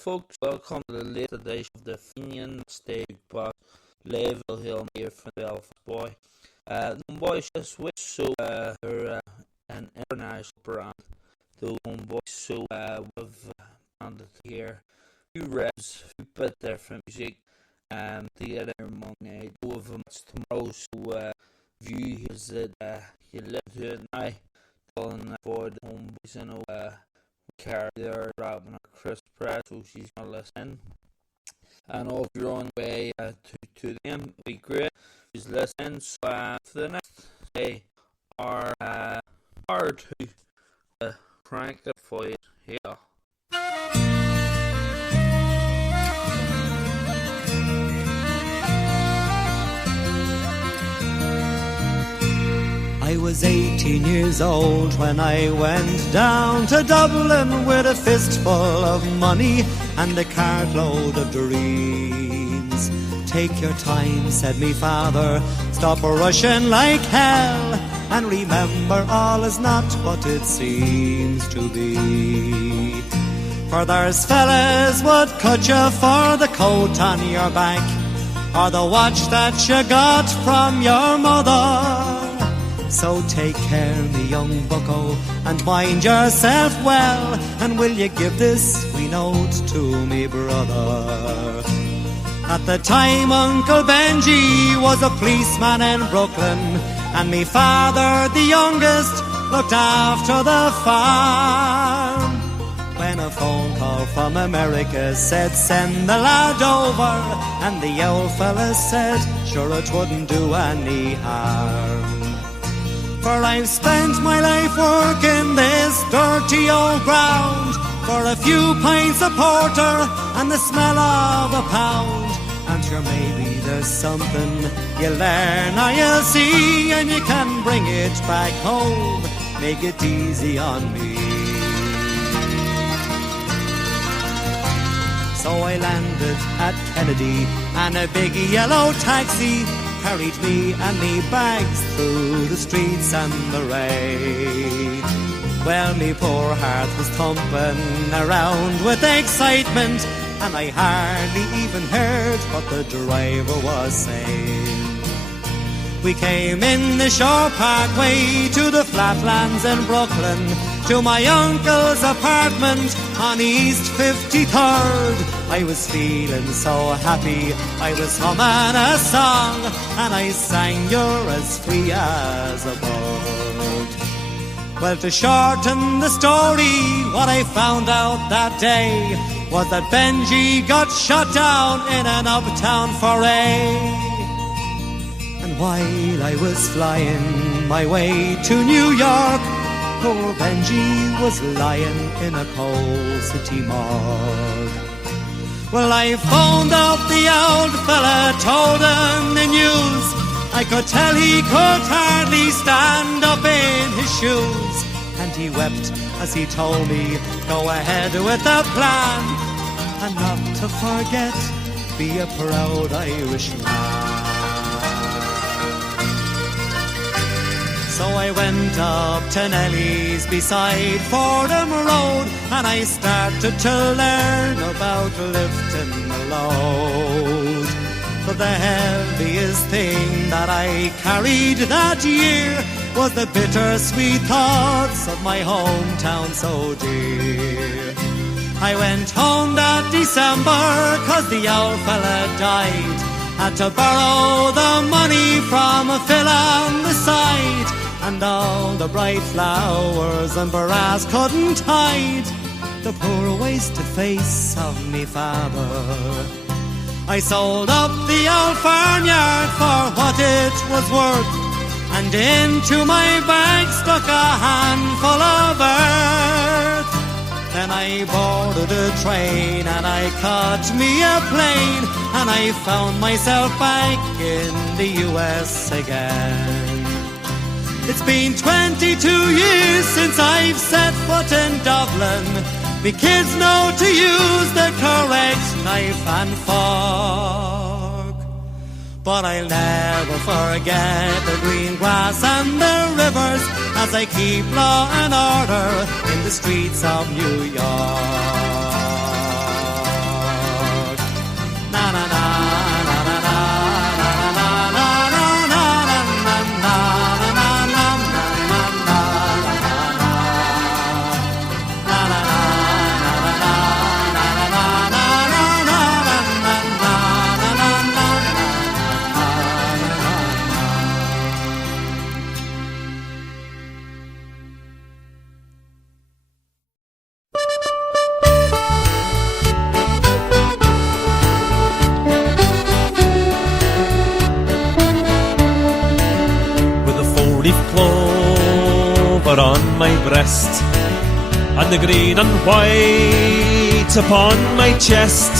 folks, welcome to the latest edition of the Fenian Matchday Jukebox, Layville Hill here from Belfast, Bhoy. The boys this week, so they're an international brand. The boys, so we've banded here few reps, a bit different music, together among two of them tomorrow. So view is that you live to it now, calling for the homeboys. I know Carrie there rapping a crisp press, so she's gonna listen. And if you're on the way to them, it'll be great. Just listen. So for the next day, our hour to crank it for you here. I was 18 years old when I went down to Dublin with a fistful of money and a cartload of dreams. Take your time, said me father, stop rushing like hell, and remember all is not what it seems to be. For there's fellas would cut you for the coat on your back, or the watch that you got from your mother. So take care, me young bucko, and mind yourself well, and will you give this wee note to me brother? At the time Uncle Benji was a policeman in Brooklyn, and me father, the youngest, looked after the farm. When a phone call from America said send the lad over, and the old fella said sure it wouldn't do any harm. For I've spent my life working this dirty old ground for a few pints of porter and the smell of a pound. And sure maybe there's something you learn or you'll see, and you can bring it back home, make it easy on me. So I landed at Kennedy, and a big yellow taxi carried me and me bags through the streets and the rain. Well, me poor heart was thumping around with excitement, and I hardly even heard what the driver was saying. We came in the Shore Parkway to the flatlands in Brooklyn, to my uncle's apartment on East 53rd. I was feeling so happy, I was humming a song, and I sang You're as free as a bird. Well, to shorten the story, what I found out that day was that Benji got shot down in an uptown foray. And while I was flying my way to New York, poor Benji was lying in a coal city morgue. Well, I phoned up the old fella, told him the news. I could tell he could hardly stand up in his shoes, and he wept as he told me, go ahead with the plan, and not to forget, be a proud Irishman. So I went up to Nelly's beside Fordham Road, and I started to learn about lifting a load. But the heaviest thing that I carried that year was the bittersweet thoughts of my hometown so dear. I went home that December 'cause the old fella died. Had to borrow the money from a Phil on the side, and all the bright flowers and brass couldn't hide the poor wasted face of me father. I sold up the old farmyard for what it was worth, and into my bag stuck a handful of earth. Then I boarded a train and I caught me a plane, and I found myself back in the US again. It's been 22 years since I've set foot in Dublin. Me kids know to use the correct knife and fork, but I'll never forget the green grass and the rivers as I keep law and order in the streets of New York. my breast, and the green and white upon my chest.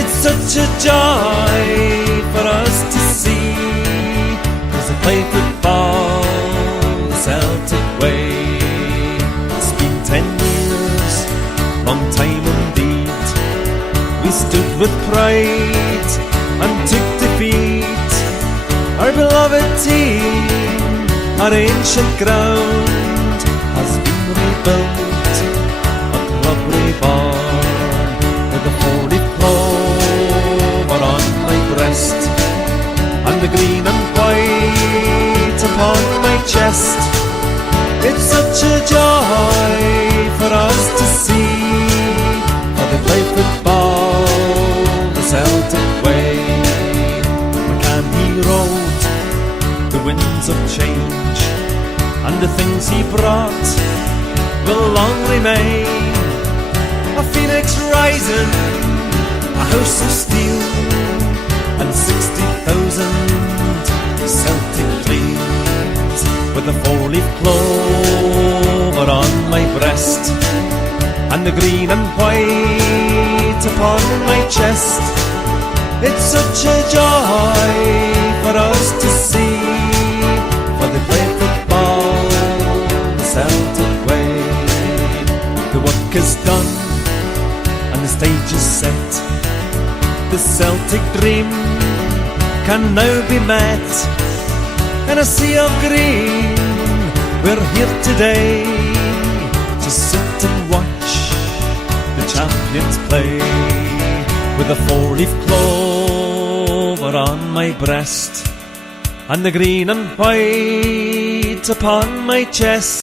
It's such a joy for us to see, 'cause they play football the Celtic way. It's been 10 years, long time indeed. We stood with pride and took defeat. Our beloved team, our ancient ground, has been rebuilt, a club reborn, with the 4-leaf clover on my breast, and the green and white upon my chest. It's such a joy for us to see, for they play football the Celtic way. McCann, he rode the winds of change, and the things he brought will long remain. A phoenix rising, a house of steel, and 60,000 Celtic dreams, with a 4-leaf clover on my breast, and the green and white upon my chest. It's such a joy for us to see, for they play football the Celtic way. The work is done and the stage is set. The Celtic dream can now be met. In a sea of green, we're here today to sit and watch the champions play, with a 4-leaf clover on my breast, and the green and white upon my chest.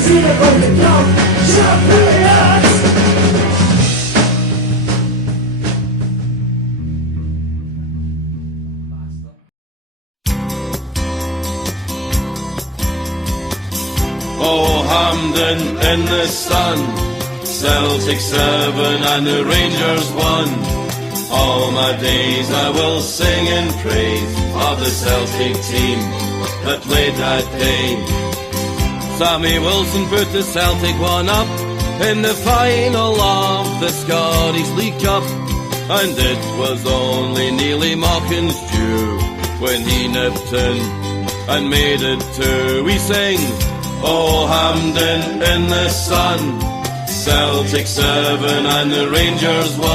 See the broken dog, champions. Hampden in the sun, Celtic 7 and the Rangers 1. All my days I will sing in praise of the Celtic team that played that day. Sammy Wilson put the Celtic 1 up in the final of the Scottish League Cup, and it was only Neely Mockin's due when he nipped in and made it 2. We sing, oh Hampden in the sun, Celtic 7 and the Rangers 1.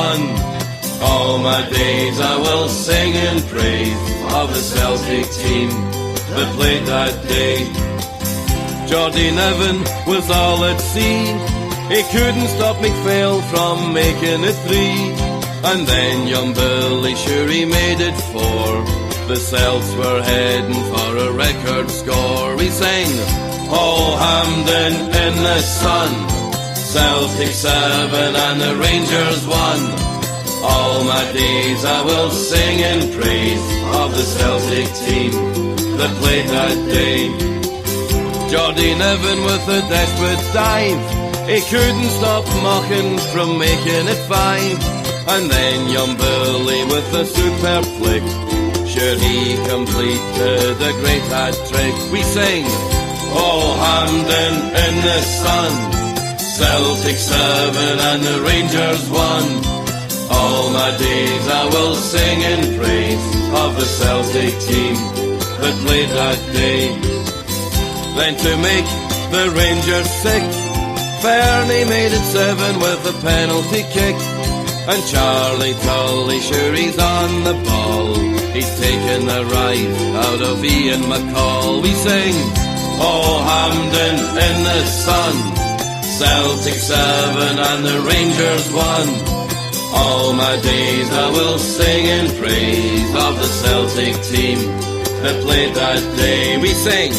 All my days I will sing in praise of the Celtic team that played that day. Geordie Nevin was all at sea, he couldn't stop McPhail from making it 3. And then young Billy sure he made it 4. The Celts were heading for a record score. We sang, oh Hampden in the sun, Celtic 7 and the Rangers 1. All my days I will sing in praise of the Celtic team that played that day. Geordie Nevin with a desperate dive, he couldn't stop Mockin from making it 5. And then young Billy with a superb flick, sure he completed a great hat-trick. We sing, oh Hampden in the sun, Celtic 7 and the Rangers 1. All my days I will sing in praise of the Celtic team that played that day. Then to make the Rangers sick, Fernie made it 7 with a penalty kick. And Charlie Tully, sure he's on the ball, he's taken the right out of Ian McCall. We sing, oh Hampden in the sun, Celtic 7 and the Rangers 1. All my days I will sing in praise of the Celtic team that played that day. We sing,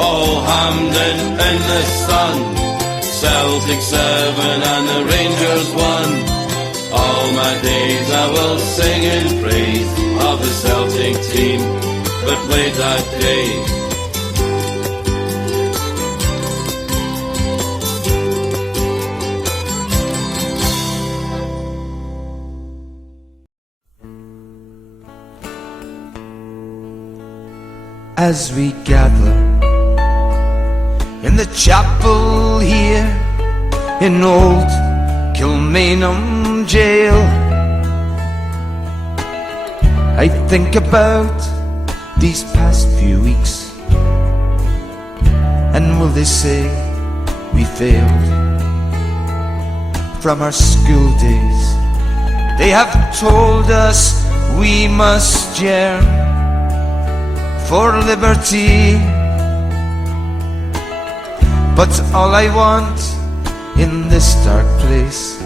oh Hampden in the sun, Celtic 7 and the Rangers 1. All my days I will sing in praise of the Celtic team that played that day. As we gather in the chapel here in old Kilmainham jail, I think about these past few weeks, and will they say we failed? From our school days they have told us we must yearn for liberty, but all I want in this dark place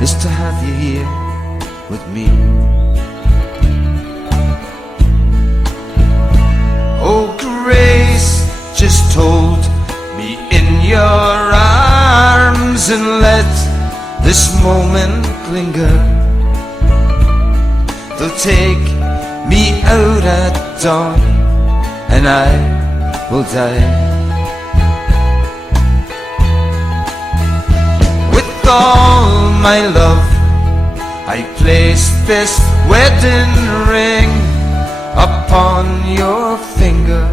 is to have you here with me. Oh, grace, just hold me in your arms and let this moment linger. They'll take me out at dawn and I will die. With all my love I place this wedding ring upon your finger.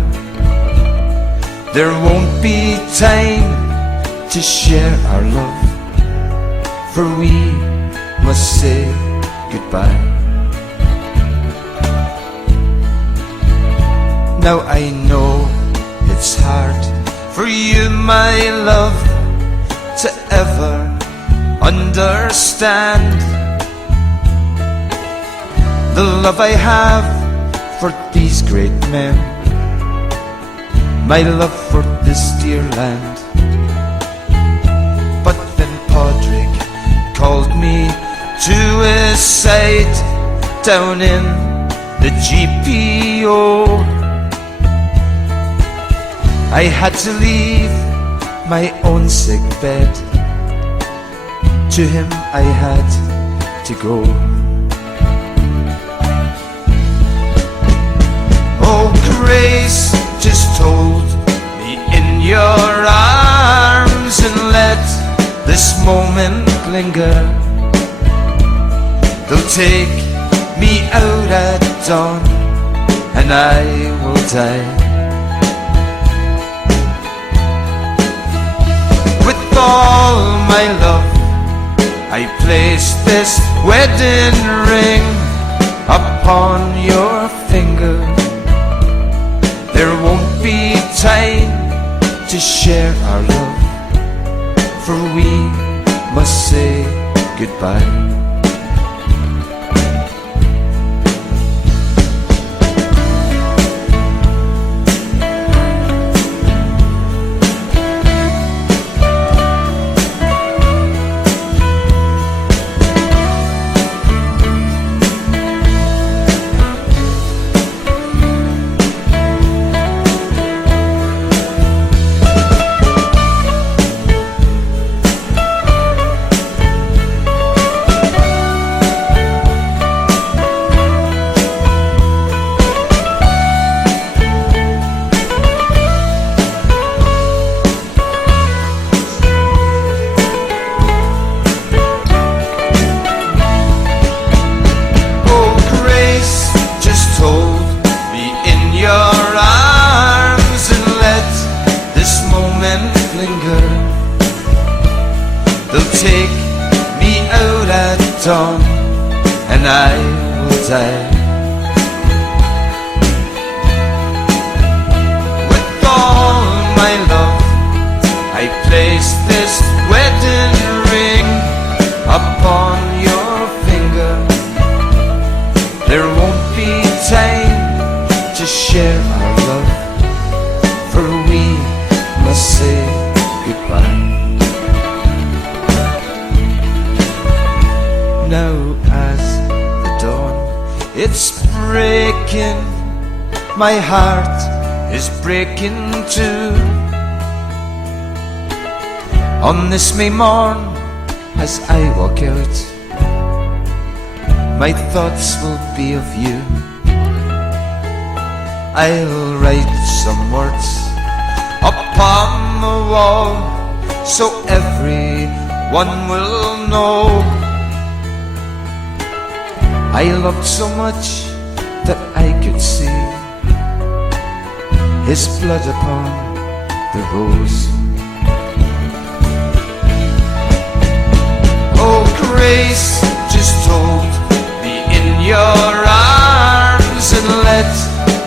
There won't be time to share our love, for we must say goodbye. Now I know it's hard for you, my love, to ever understand the love I have for these great men, my love for this dear land. But then Podrick called me to his side down in the GPO. I had to leave my own sick bed, to him I had to go. Oh, grace, just hold me in your this moment linger. They'll take me out at dawn, and I will die. With all my love, I place this wedding ring upon your finger. There won't be time to share our love, for we must say goodbye. And I will die. With all my love, I place this wedding ring upon your finger. There won't be time to share our love, for we must say goodbye. Now as the dawn, it's breaking, my heart is breaking too. On this May morn, as I walk out, my thoughts will be of you. I'll write some words upon the wall, so everyone will know I loved so much that I could see his blood upon the rose. Oh, Grace, just hold me in your arms and let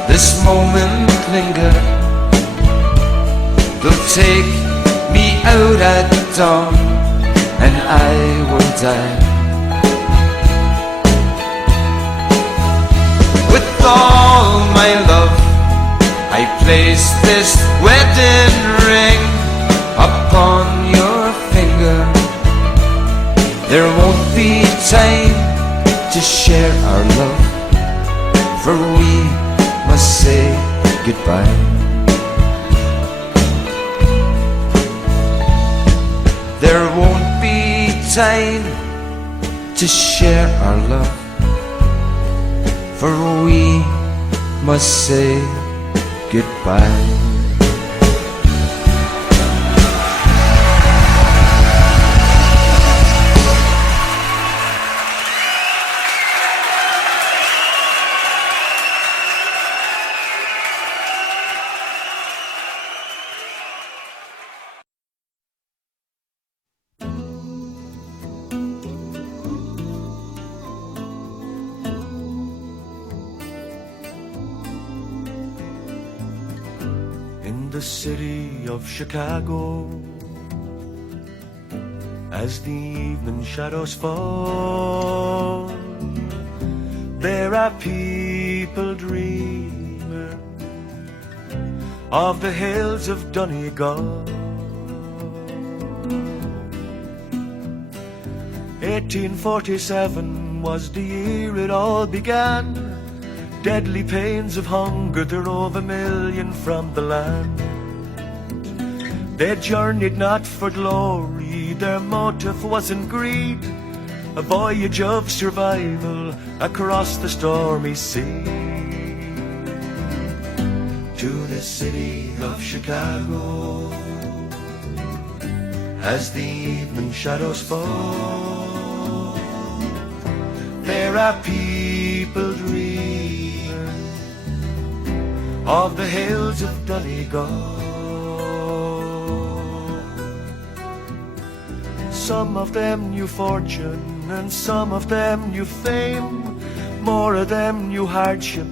this moment linger. They'll take me out at dawn, and I will die. With all my love, I place this wedding ring upon your finger. There won't be time to share our love, for we must say goodbye. There won't be time to share our love, for we must say goodbye. The city of Chicago, as the evening shadows fall, there are people dreaming of the hills of Donegal. 1847 was the year it all began. Deadly pains of hunger drove 1 million from the land. They journeyed not for glory, their motive wasn't greed, a voyage of survival across the stormy sea. To the city of Chicago, as the evening shadows fall. There are people dreaming of the hills of Donegal. Some of them knew fortune and some of them knew fame. More of them knew hardship,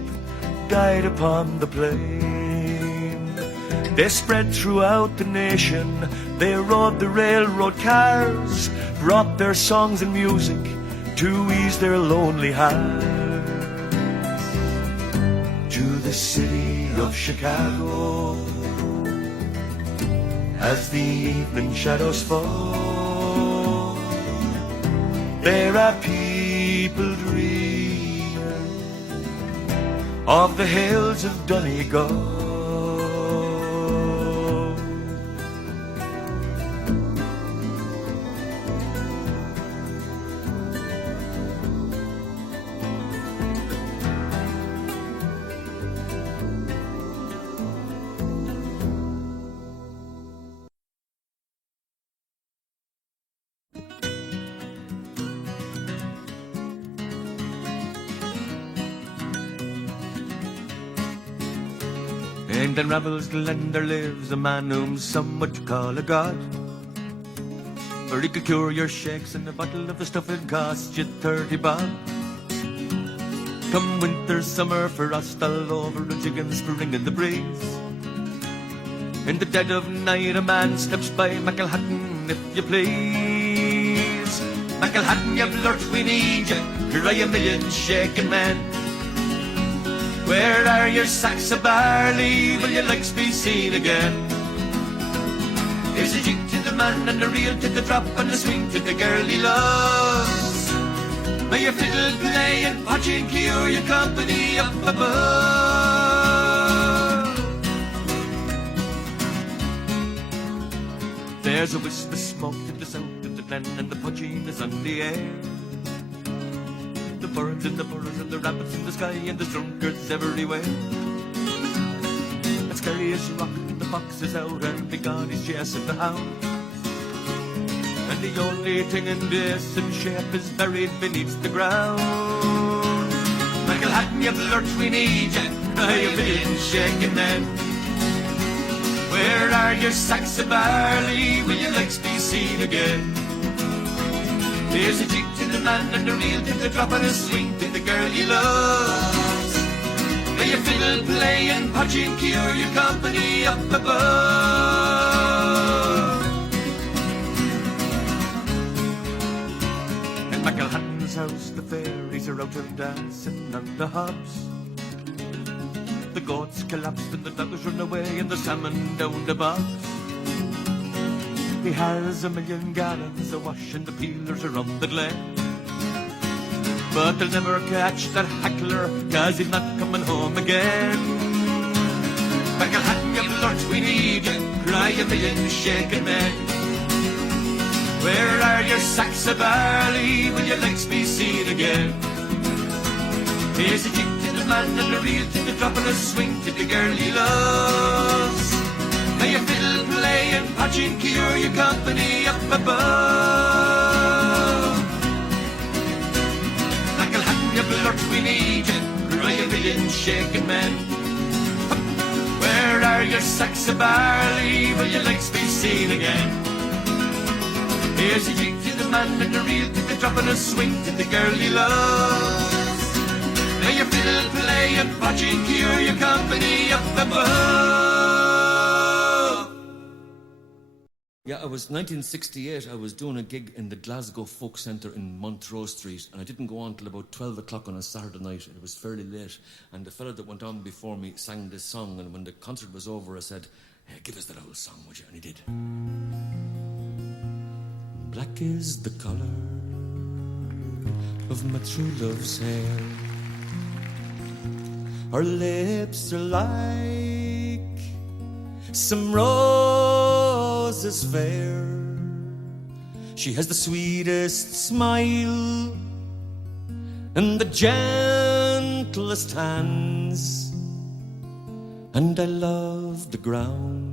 died upon the plain. They spread throughout the nation, they rode the railroad cars, brought their songs and music to ease their lonely hearts. To the city of Chicago, as the evening shadows fall, there are people dreaming of the hills of Donegal. And in Ravel's Glen there lives a man whom some would call a god, for he could cure your shakes, and a bottle of the stuff it cost you 30 bob. Come winter, summer, frost all over, and chicken spring in the breeze. In the dead of night a man steps by McElhatton, if you please. McElhatton, you blurt, we need you, cry a million shaking men. Where are your sacks of barley? Will your legs be seen again? Here's a jig to the man and a reel to the drop and a swing to the girl he loves. May your fiddle play and potch and cure your company up above. There's a wisp of smoke to the south of the glen, and the pudging is on the air. The birds in the burrows and the rabbits in the sky and the drunkards everywhere. And scary as rock, the fox is out and begone his chase at the hound. And the only thing in decent shape is buried beneath the ground. McElhatton, you blurt, we need you, now you've been shaking then. Where are your sacks of barley? Will your legs be seen again? Here's a jig to the man and a reel to the drop and a swing to the girl he loves. May your fiddle play and potch and cure your company up above. In McElhatton's house the fairies are out and dancing on the hops. The goats collapsed and the dogs run away and the salmon down the box. He has a million gallons of wash and the peelers are on the glen. But they'll never catch that hackler, 'cause he's not coming home again. McElhatton, you blurt, we need you, cry a million shaking men. Where are your sacks of barley? Will your legs be seen again? Here's a jig to the man and a reel to the drop and a swing to the girl he loves. May your fiddle play and potch and cure your company up above. McElhatton, you blurt, we need you, cry a million shaking men. Where are your sacks of barley? Will your legs be seen again? Here's a jig to the man and a reel to the drop and a swing to the girl he loves. May your fiddle play and potch and cure your company up above. Yeah, it was 1968. I was doing a gig in the Glasgow Folk Centre in Montrose Street, and I didn't go on till about 12 o'clock on a Saturday night. It was fairly late, and the fella that went on before me sang this song, and when the concert was over, I said, "Hey, give us that old song, would you?" And he did. Black is the colour of my true love's hair. Her lips are like some roses fair. She has the sweetest smile and the gentlest hands, and I love the ground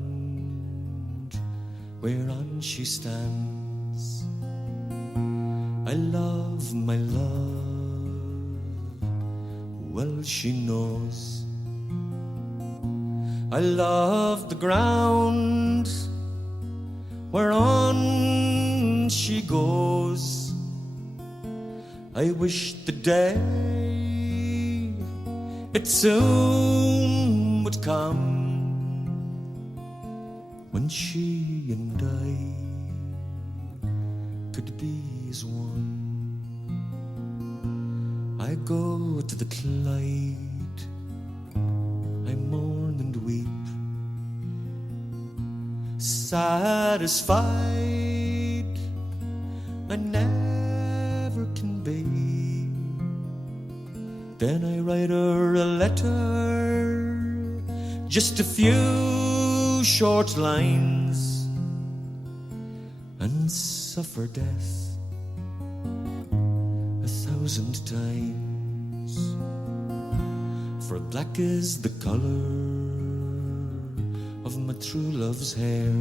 whereon she stands. I love my love, well she knows. I love the ground whereon she goes. I wish the day it soon would come when she and I could be as one. I go to the Clyde, I mourn and weep, satisfied I never can be. Then I write her a letter, just a few short lines, and suffer death 1,000 times. For black is the colour of my true love's hair.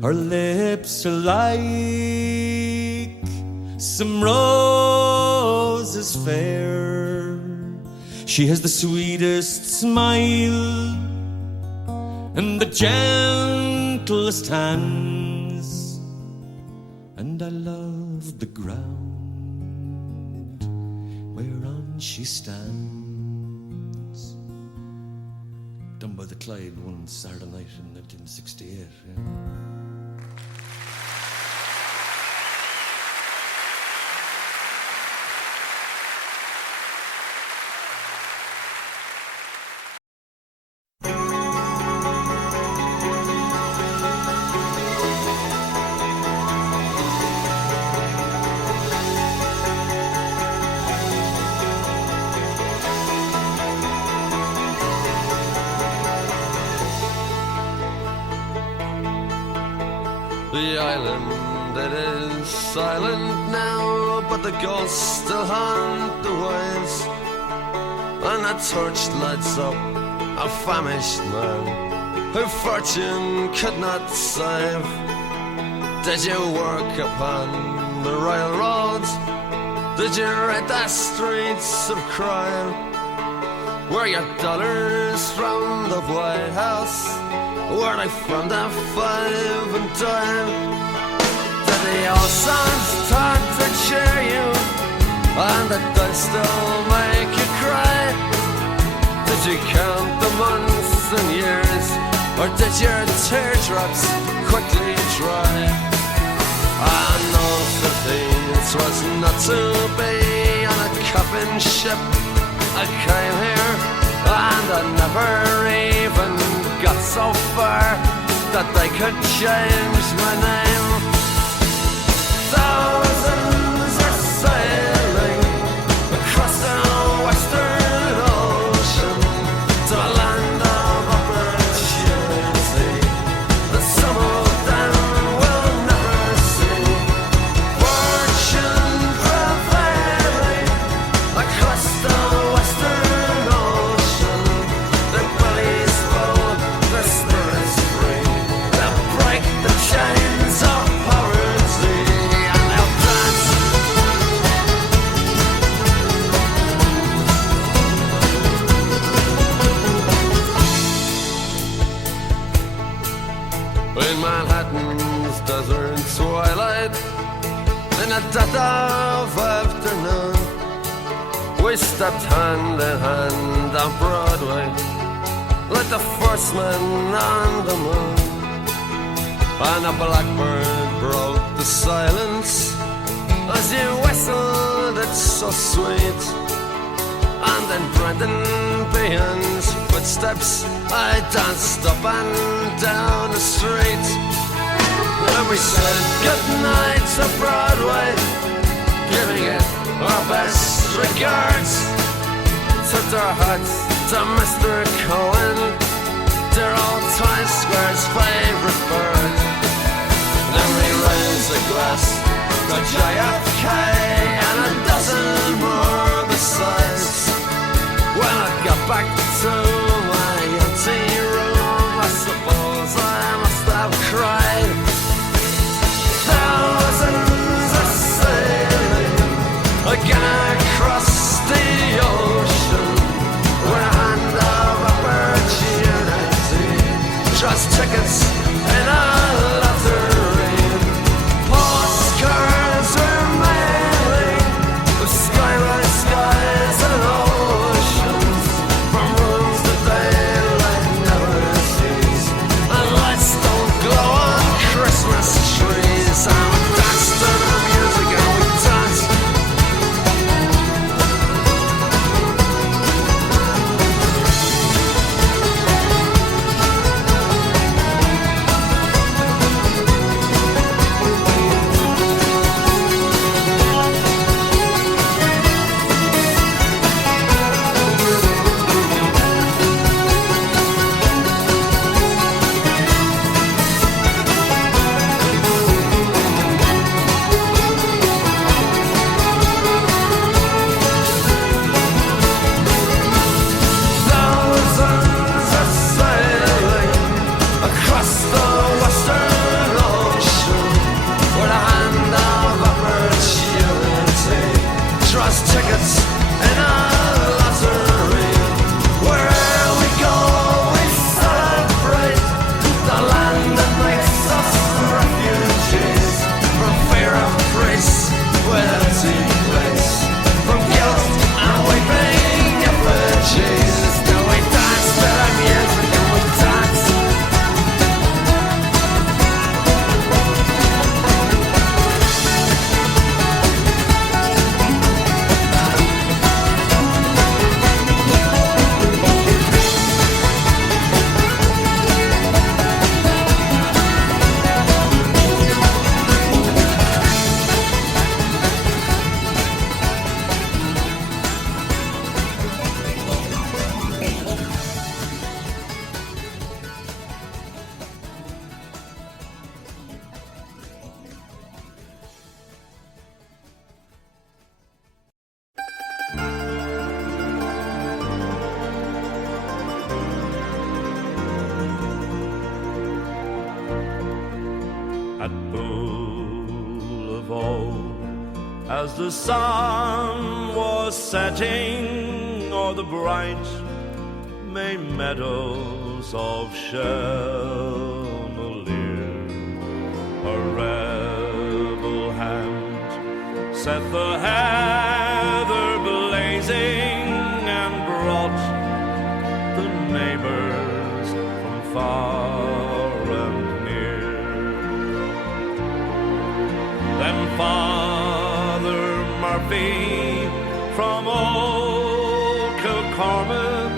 Her lips are like some roses fair. She has the sweetest smile and the gentlest hands, and I love the ground whereon she stands. Done by the Clyde one Saturday night in 1968. Yeah. The island, it is silent now, but the ghosts still haunt the waves. And a torch lights up a famished man who fortune could not save. Did you work upon the railroads? Did you ride the streets of crime? Were your dollars from the White House? Were they from the 5 and dime? Did the old songs start to cheer you, and did they still make you cry? Did you count the months and years, or did your teardrops quickly dry? I know that this was not to be on a coffin ship. I came here and I never even got so far that they could change my name. Thousands are sailing across the western ocean to a land of opportunity that some of them will never see. Fortune prevailing across the western ocean, their bellies full, their spirits free. They'll break the chains of poverty and they'll dance. In Manhattan's desert twilight, in the dead of afternoon, we stepped hand in hand on Broadway, like the first man on the moon. And a blackbird broke the silence as you whistled, it's so sweet. And then Brendan Behan's footsteps, I danced up and down the street. And we said goodnight to Broadway, giving it our best regards. Tipped our hats to Mr. Cohen, dear old Times Square's favourite bird. Then we raised a glass to JFK and a dozen more besides. When I got back to my empty room, I suppose I must as the sun was setting o'er the bright May meadows of Shelmalier. A rebel hand set the heather blazing and brought the neighbors from far and near. Then Father Murphy from old Kilcormac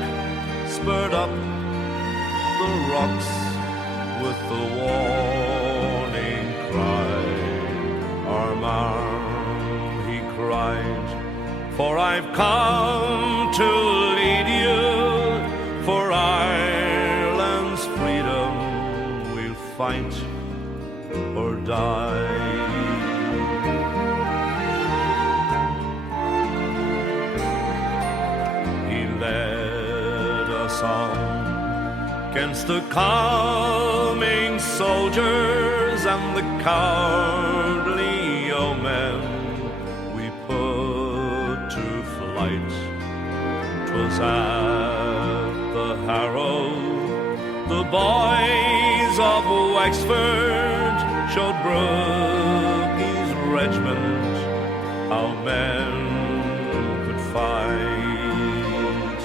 spurred up the rocks with the warning cry. Arm, arm, he cried, for I've come to lead you. For Ireland's freedom we'll fight or die. He led us on against the coming soldiers and the cowardly yeomen we put to flight. 'Twas at the Harrow the boys of Wexford showed Brookie's regiment how men could fight.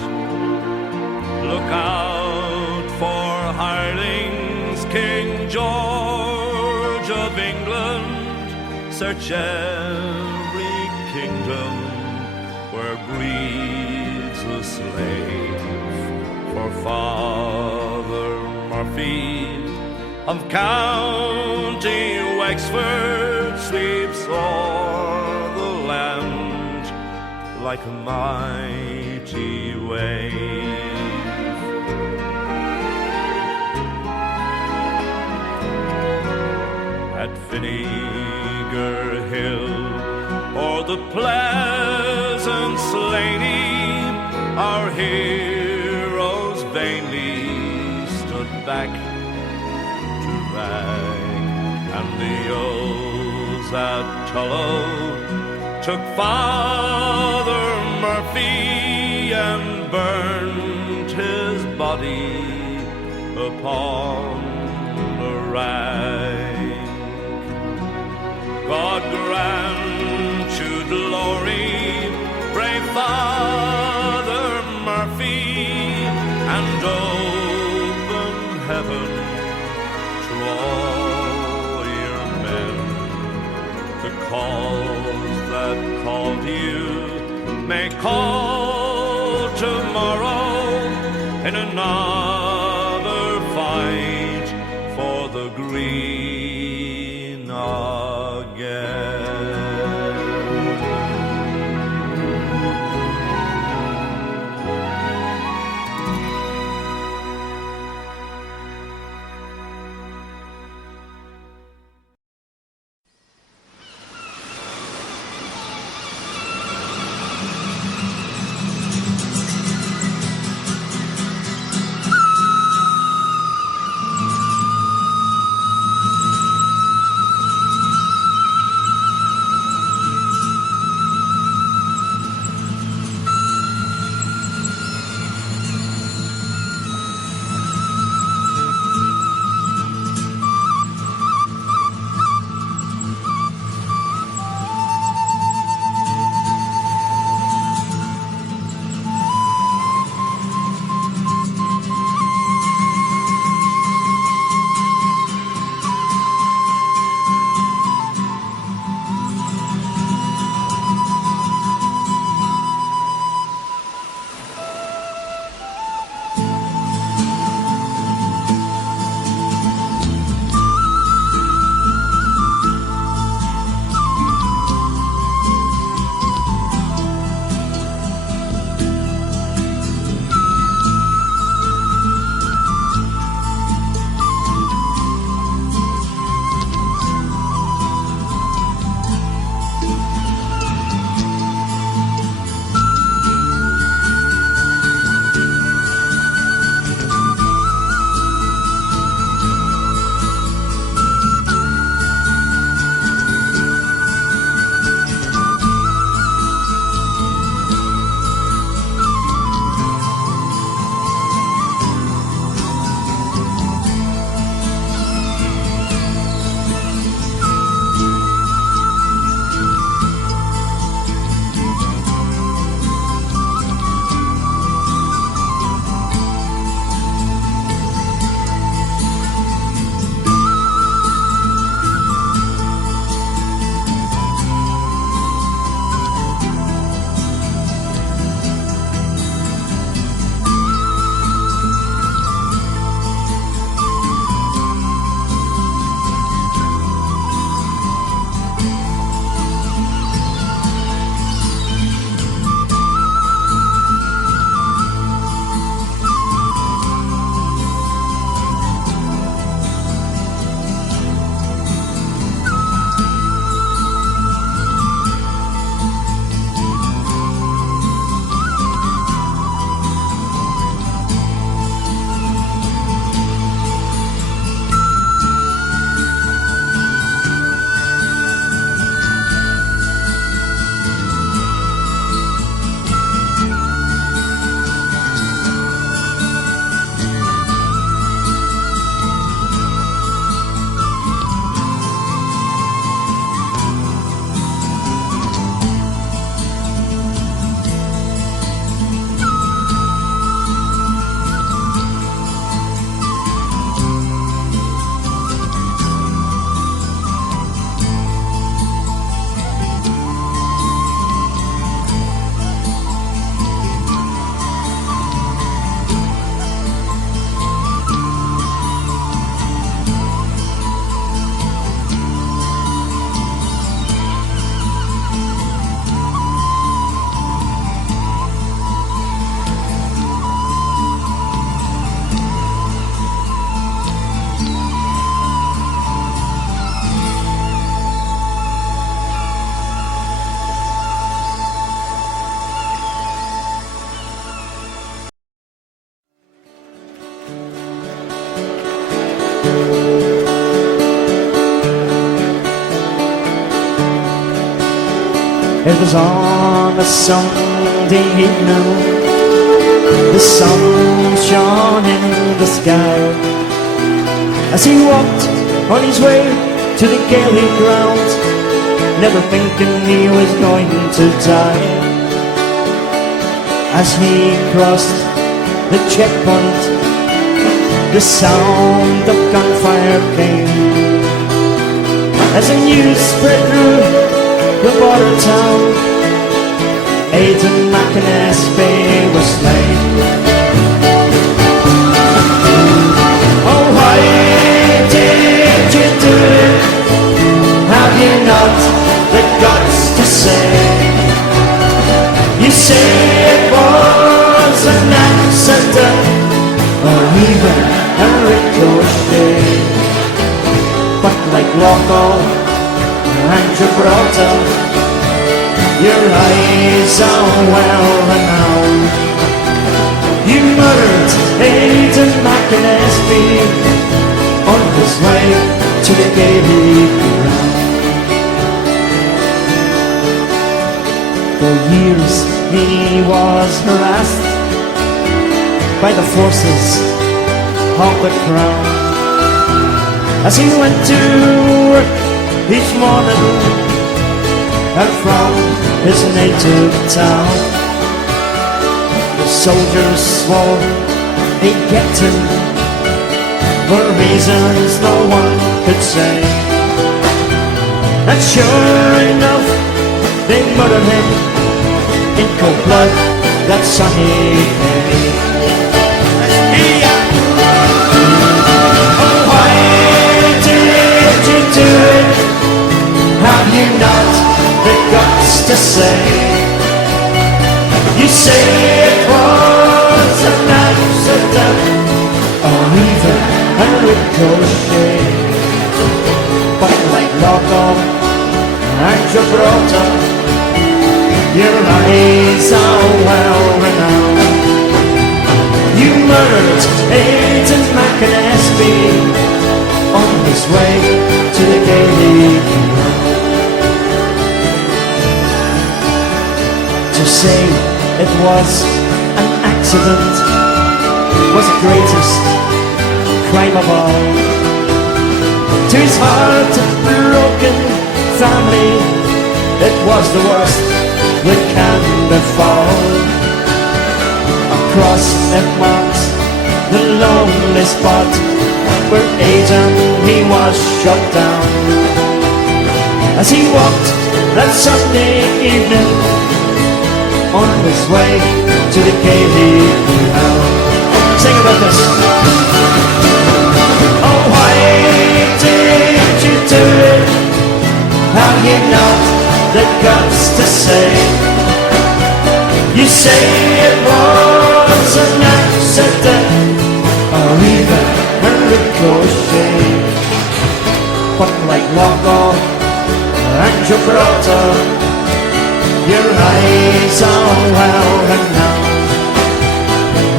Look out for hirelings, King George of England. Search every kingdom where breeds the slave. For Father Murphy of County Wexford sweeps o'er the land like a mighty wave. At Vinegar Hill or the pleasant Slaney, our heroes vainly stood back to bag, and the oaths at Tullow took Father Murphy and burned his body upon a rag. God grant you glory, brave Father Murphy, and open heaven to all your men. The cause that called you may call tomorrow in another fight for the green again. It was on a Sunday evening, the sun shone in the sky, as he walked on his way to the Gaelic ground, never thinking he was going to die. As he crossed the checkpoint, the sound of gunfire came. As the news spread through the border town, Aidan McAnespie was slain. Oh, why did you do it? Have you not the guts to say? You say it was an accident, or even a ricochet. But like Loco and Gibraltar, your eyes are well renowned. You murdered Aidan McAnespie on his way to the Gaelic ground. For years he was harassed by the forces of the crown, as he went to work each morning and from his native town. The soldiers swore they'd get him for reasons no one could say, and sure enough they murdered him in cold blood that sunny day. Oh, why did you do it? Have you not the guts to say? You say it was an accident, or even a ricochet. But like Loco and Gibraltar, your eyes are well renowned. You murdered Aidan McAnespie on his way to the Gaelic ground. To say it was an accident was the greatest crime of all. To his heart broken family, it was the worst that can befall. Across it marks the lonely spot where Aidan he was shot down, as he walked that Sunday evening on his way to the Gaelic ground. Sing about this. Oh, why did you do it? Have you not the guts to say? You say it was an accident, or even a ricochet. But like Loco and Gibraltar, your eyes are well renowned.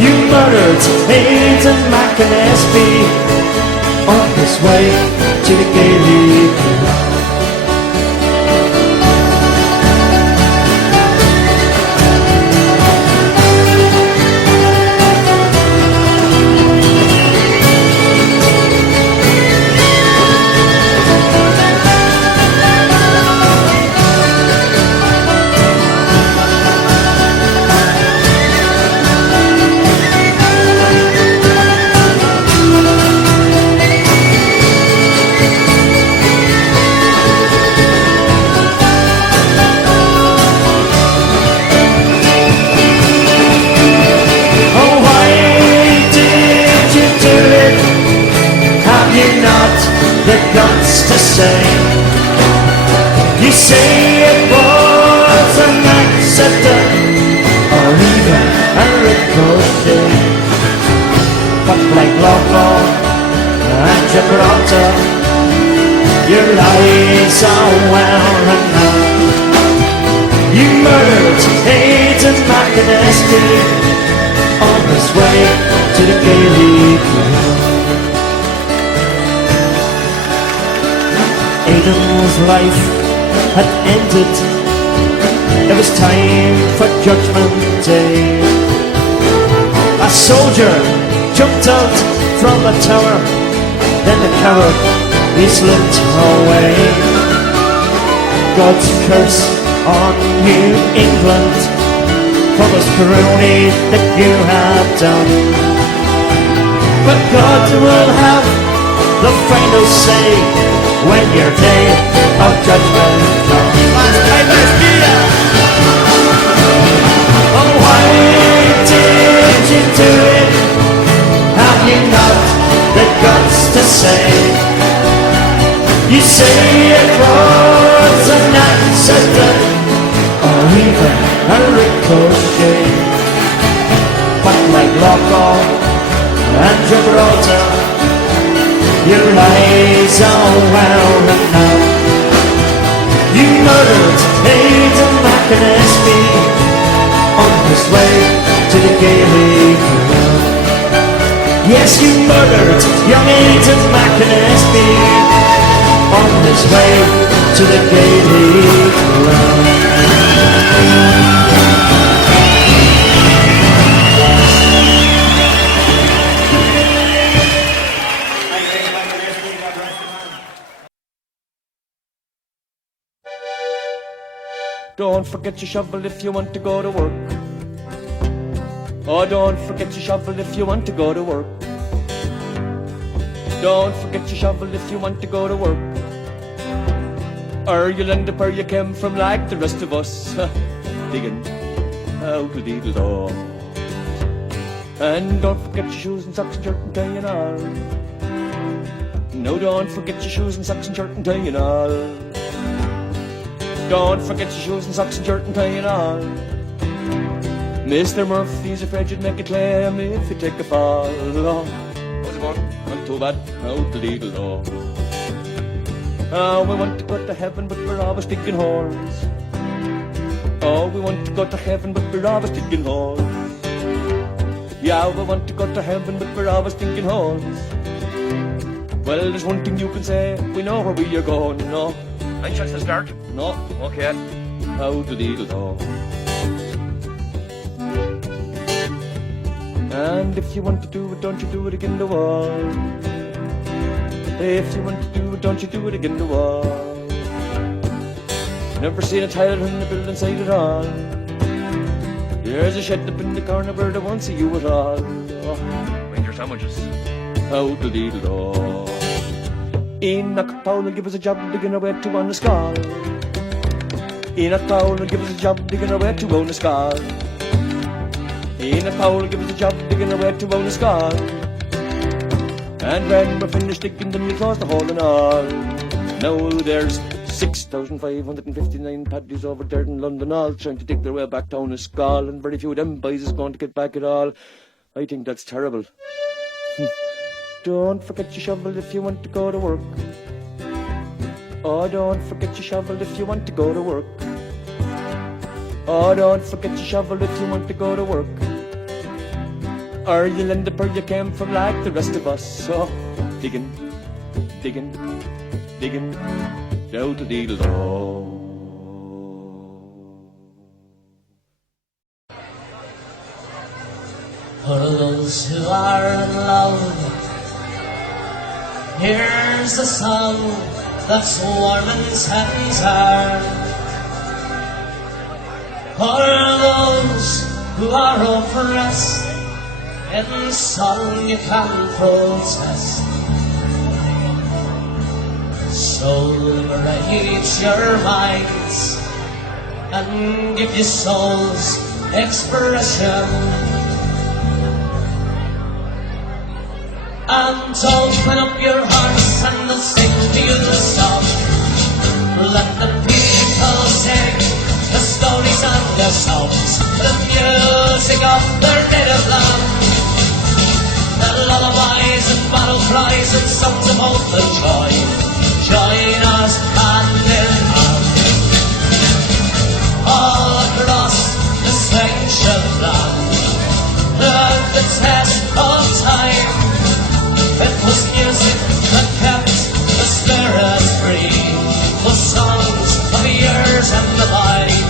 You murdered Aidan McAnespie on his way to the Gaelic ground. The guts to say, you say it was an accident, or even a ricochet. But like Loco and Gibraltar, your lies are well renowned. You murdered Aidan McAnespie on his way to the Gaelic ground. Aidan's life had ended was time for Judgment Day. A soldier jumped out from the tower, then the coward he slipped away. God's curse on New England for this cruelty that you have done. But God will have the final say when your day of judgment comes. Oh, why did you do it? Have you not the guts to say? You say it was an accident or even a ricochet, but like Lockall and Gibraltar, your lies are well enough. You murdered Aidan McInnesby on his way to the Gaelic Club. Yes, you murdered young Aidan McInnesby on his way to the Gaelic Club. Don't forget your shovel if you want to go to work. Oh, don't forget your shovel if you want to go to work. Don't forget your shovel if you want to go to work. Or you'll end up where you came from like the rest of us, digging out a deedle-do. And don't forget your shoes and socks and shirt and tie and all. No, don't forget your shoes and socks and shirt and tie and all. Don't forget your shoes and socks and shirt and tie and all. Mr. Murphy's afraid you'd make a claim if you take a fall. Oh, how's it going? Not too bad. Out the legal law. Oh, we want to go to heaven, but we're always digging holes. Oh, we want to go to heaven, but we're always digging holes. Yeah, we want to go to heaven, but we're always digging holes. Well, there's one thing you can say, we know where we are going, no. Any chance to start? No? Okay. Out the legal law. And if you want to do it, don't you do it again the wall. If you want to do it, don't you do it again the wall. Never seen a tiler in the building site at all. There's a shed up in the corner where they won't see you at all. Oh, make your sandwiches. Out the legal door. Enoch Powell will give us a job digging away to on the skull. Enoch Powell will give us a job digging away to on the skull. Enoch Powell will give us a job digging away to on the skull. And when we're finished digging, then we close the hole and all. Now there's 6,559 paddies over there in London, all trying to dig their way back down a skull, and very few of them boys is going to get back at all. I think that's terrible. Don't forget your shovel if you want to go to work. Oh, don't forget your shovel if you want to go to work. Oh, don't forget your shovel if you want to go to work. Or you'll end up where you came from like the rest of us. So, digging, digging, digging, down the deedle-do. For those who are in love, here's the song that's warming Sandy's heart. For those who are oppressed, in song you can protest. So liberate your minds and give your souls expression. And open up your hearts and they'll sing to you the song. Let the people sing the stories and their songs, the music of their native land. The lullabies and battle cries and songs of hope and joy. Join us hand in hand. All across this ancient land. At the test of time, it was music that kept the spirit free. The songs of the years and the light.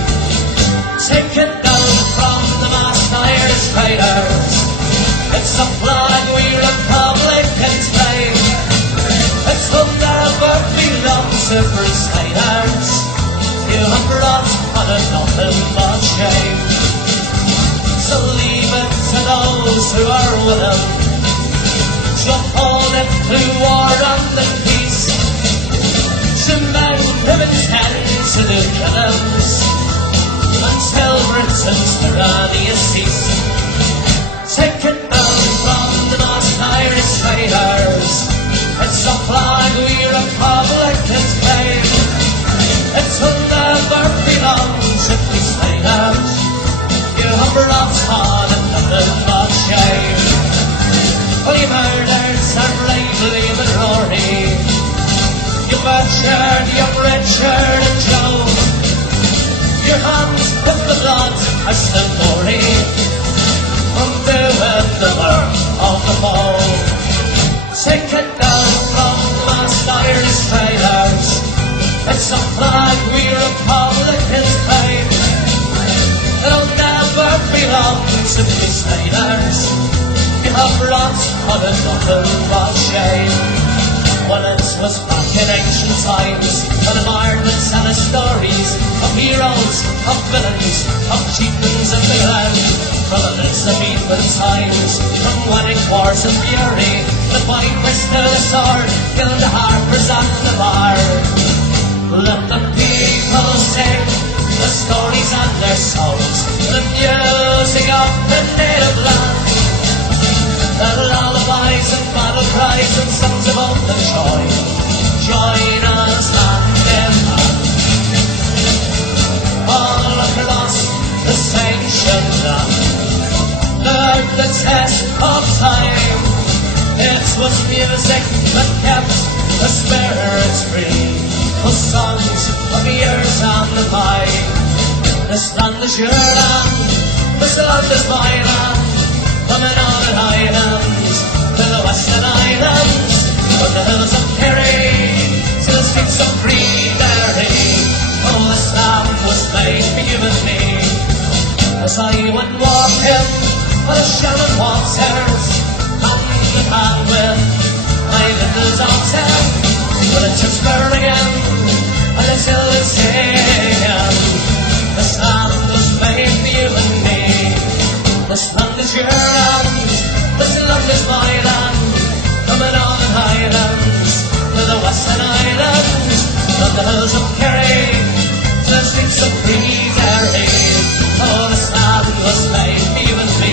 as the glory from doing the work of the ball. Take it down from last Irish trailers. It's a flag we Republicans claim. It'll never belong to the sailors. You have lots of it, nothing but shame. Well, it was back in ancient times, and environments and the stories of heroes, of villains, of chieftains and the glen. From the Elizabethan times, from winning wars of fury, the vipers to the sword, killing the harpers and the bard. Let the people sing the stories and their songs, the music of the native land. The lullabies and battle cries and songs of old and joy, join us hand in hand. All across the sanctioned land, learn the test of time. It was music that kept the spirits free, the songs of years and the mine. This land is your land, this land is my land. From the Northern Highlands to the Western Islands, from the hills of Kerry to the streets of Greenberry. Oh, this land was made for you and me. As I went walking on the Shannon waters, hand in hand with my little daughter, with the church burning and the children singing. This land was made for you and me. This land is your land, this land is my land. From the Northern Highlands to the Western Islands, from the hills of Kerry to the streets of Greenberry. Oh, this land was made for you and me.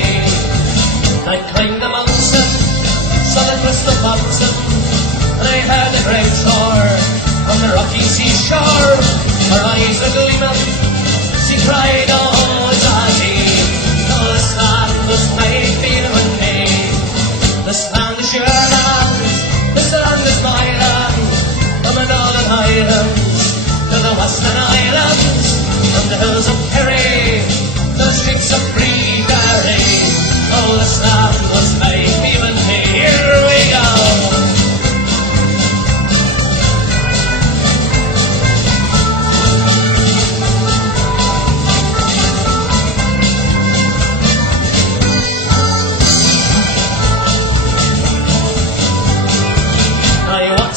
I climbed the mountain, saw the crystal fountain, and I heard the great roar on the rocky seashore. Her eyes were gleaming, she cried, oh, Daddy. This land was made for you and me. This land is your land, this land is my land. From the Northern Highlands to the Western Islands, from the hills of Kerry to the streets of Greenberry. Oh, this land was made for you and me. Here we go.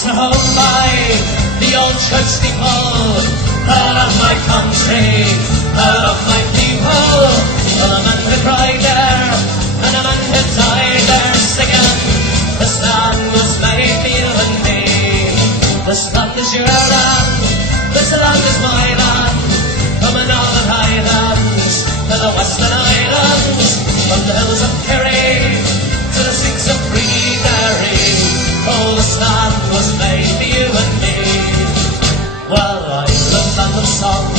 Home by the old church steeple, proud of my country, proud of my people. Well, a man who cried there, and a man who died there, singing, this land was made for you and me. This land is your land, this land is my land. From the Northern Highlands to the Western Islands, from the hills of Kerry to the streets of Greenberry. Oh, this land was made for you and me. Well, I love land of song,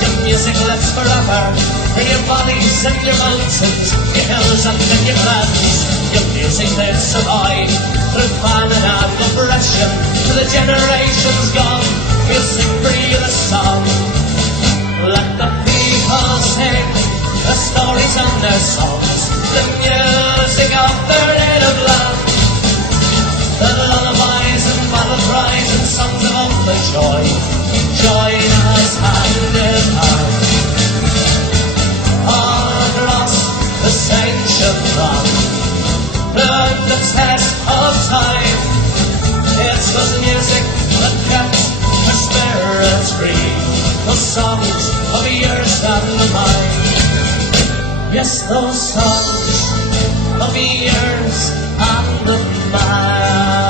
your music lives forever. For your valleys and your mountains, your hills and your glens. Your music lives survive through famine and oppression. To the generations gone, we'll sing for you the song. Let the people sing the stories and their songs, the music of their native land. The lullabies and battle cries and songs of the joy, join us hand in hand. All across the sanctioned land, learn the test of time. It was music that kept our spirits free, the songs of years and the mine. Yes, those songs of years and the mine.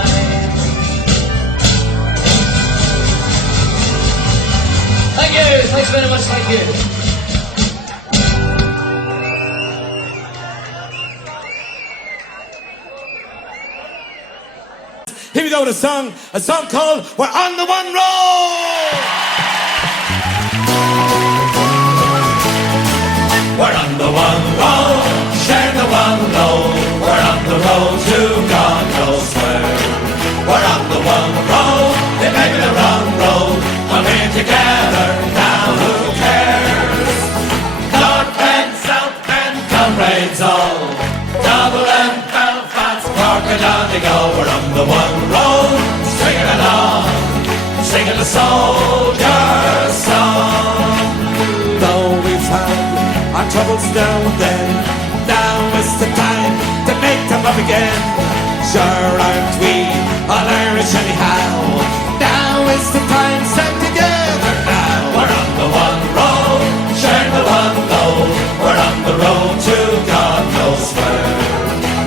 Thank you. Thanks very much. Thank you. Here we go with a song called We're on the One Road. We're on the one road, share the one load. We're on the road to God knows where. We're on the one road, they may be the wrong road, but we're together, now who cares? Lord Pence singing a soldier's song. Though we've had our troubles now and then, now is the time to make them up again. Sure aren't we all Irish anyhow? Now is the time, stand together now. We're on the one road, sharing the one load. We're on the road to God knows where.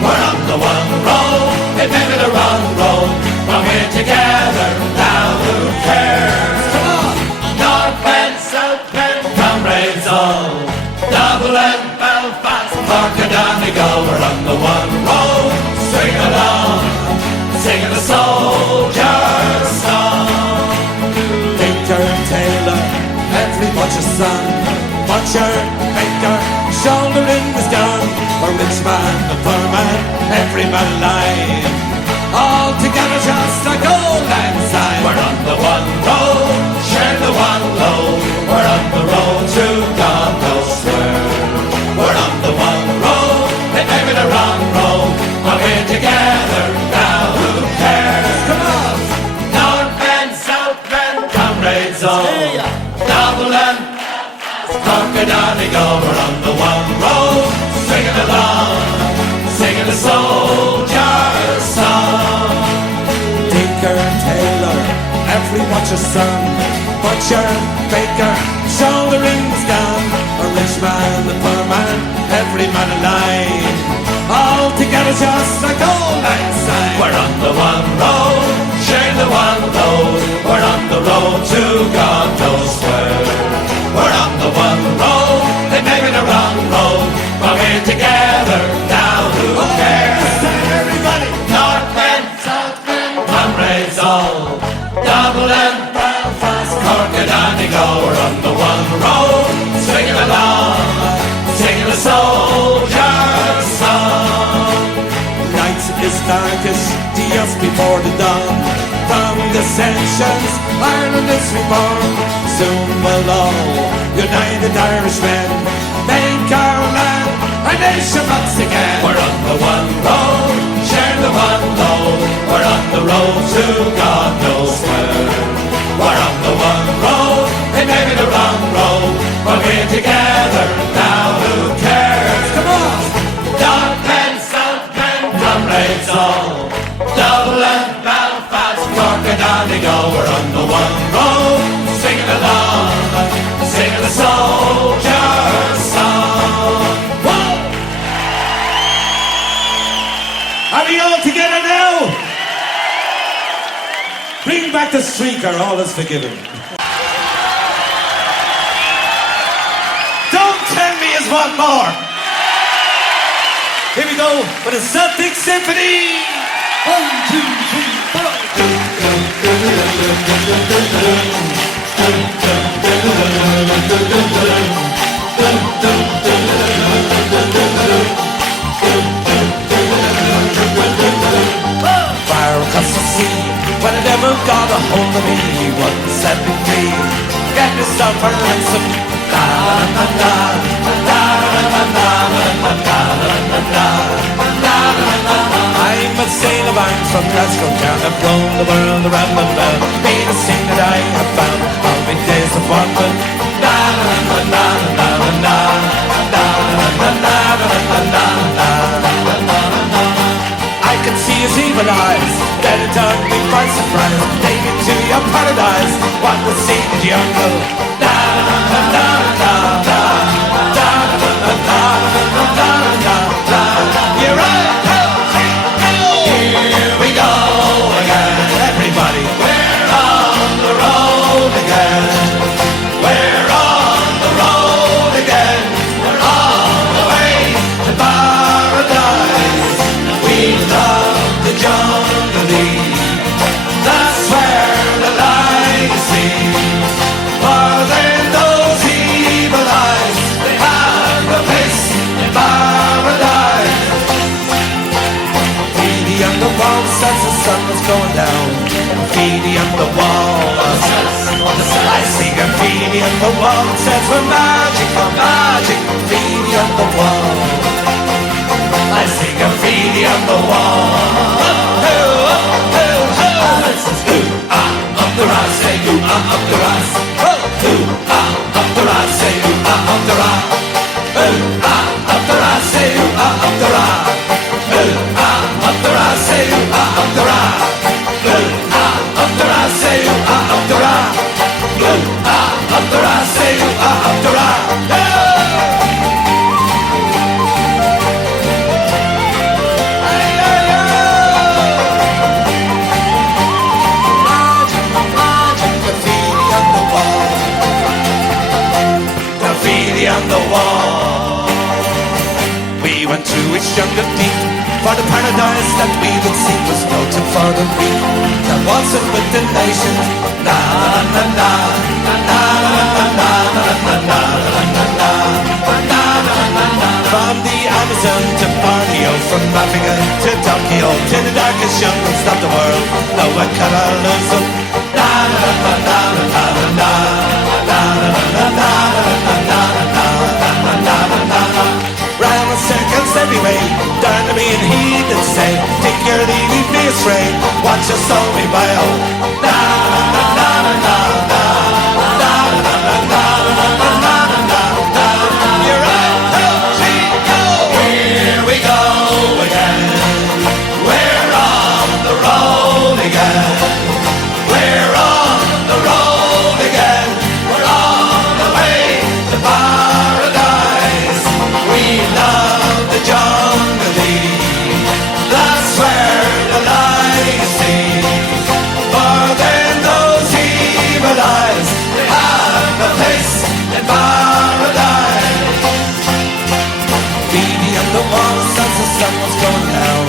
We're on the one road, it may be the wrong road, but we're together now, who cares? Come on! North Bend, South Bend, comrades all. Dublin, Belfast, Cork and Donegal. We're on the one road, swing along, singing a soldier's song. Tinker, tailor, every butcher's son, butcher, baker, shouldering his gun. A rich man, a poor man, every man alive, all together just like old lang syne. We're on the one road, share the one load. We're on the road to God knows where. We're on the one road, it may be the wrong road, but we're together now, who cares? Come on! North Bend, South Bend, comrades all. Dublin, Cork and Donegal. We're on the one road, singing along, singing the soldier's song. Tinker, tailor, every butcher's son, butcher, baker, shouldering his gun. A rich man, a poor man, every man alive, all together just like old lang syne. We're on the one road, sharing the one load. We're on the road to God knows where. We're on the one road, it may be the wrong road, but we're together now, who cares? Everybody! North Bend, South Bend, comrades all. Dublin, Belfast, Cork and Donegal. We're on the one road, swinging along, singing a soldier's song. Night is darkest just before the dawn. From dissensions, Ireland is reborn. Soon we'll all, united Irishmen, make our land a nation once again. We're on the one road, share the one load. We're on the road to God knows where. We're on the one road, it may be the wrong road, but we're together now, who cares? Come on! North Bend, South Bend, comrades all. Dublin, Belfast, Cork and Donegal. We're on the one road, singing along, singing the soldier's song. Whoa! Are we all together now? Bring back the streaker, all is forgiven. Don't tell me it's one more. Here we go with a Celtic Symphony. 1, 2, 3, 4. Fire across the sea, when it ever got a hold of me, he wouldn't set me free. Get yourself a ransom. La la la la la la la la la la. I'm a sailor bound from Glasgow town. I've roamed the world around the world. Made a thing that I have found. All my days of wonder. La la la la la la la la la la la la. I can see his evil eyes. Let it turn me by surprise. Take me to your paradise. What the sea did you know? La la la la la la la la la la la la. You're right. Here we go again, everybody. We're on the road again. We're on the road again. We're on the way to paradise. We love the jungle. That's where the light is seen. For then those evil eyes, they have a place in paradise. Graffiti on the wall says the sun was going down. Graffiti on the wall. I see graffiti on the wall says we're magic, we're magic. Graffiti on the wall. I see graffiti on the wall. Oh, oh, oh, oh, oh. This is ooh, ah, on the rock stage. the rock. Ooh, ah, up the rock, say ooh, ah, up the rock. Ooh, ah, up the rock, say ooh, ah, up the rock. Ooh, ah, up the rock, say ooh, ah, up the rock. Ooh, ah, up the rock, say ooh, ah, up the rock. On the wall, we went through each jungle deep, for the paradise that we would seek was no too far to be. That waltzing with the nations, na na na na na na na na na na na. From the Amazon to Borneo, from Africa to Tokyo, to the darkest jungles of the world, no one can lose them. Na na na na na na na na na na na. Round the circles every way, down to me and he did say, take your leave, leave me astray, watch your soul be wild. Na na na na na na na na na na na na. You're right, here we go again. We're on the road again. We're on the road again. We're on the way to paradise. We love the jungle deep. That's where the light is. For then those evil eyes, they have a place in paradise. Feedy on the wall, since the sun was going down.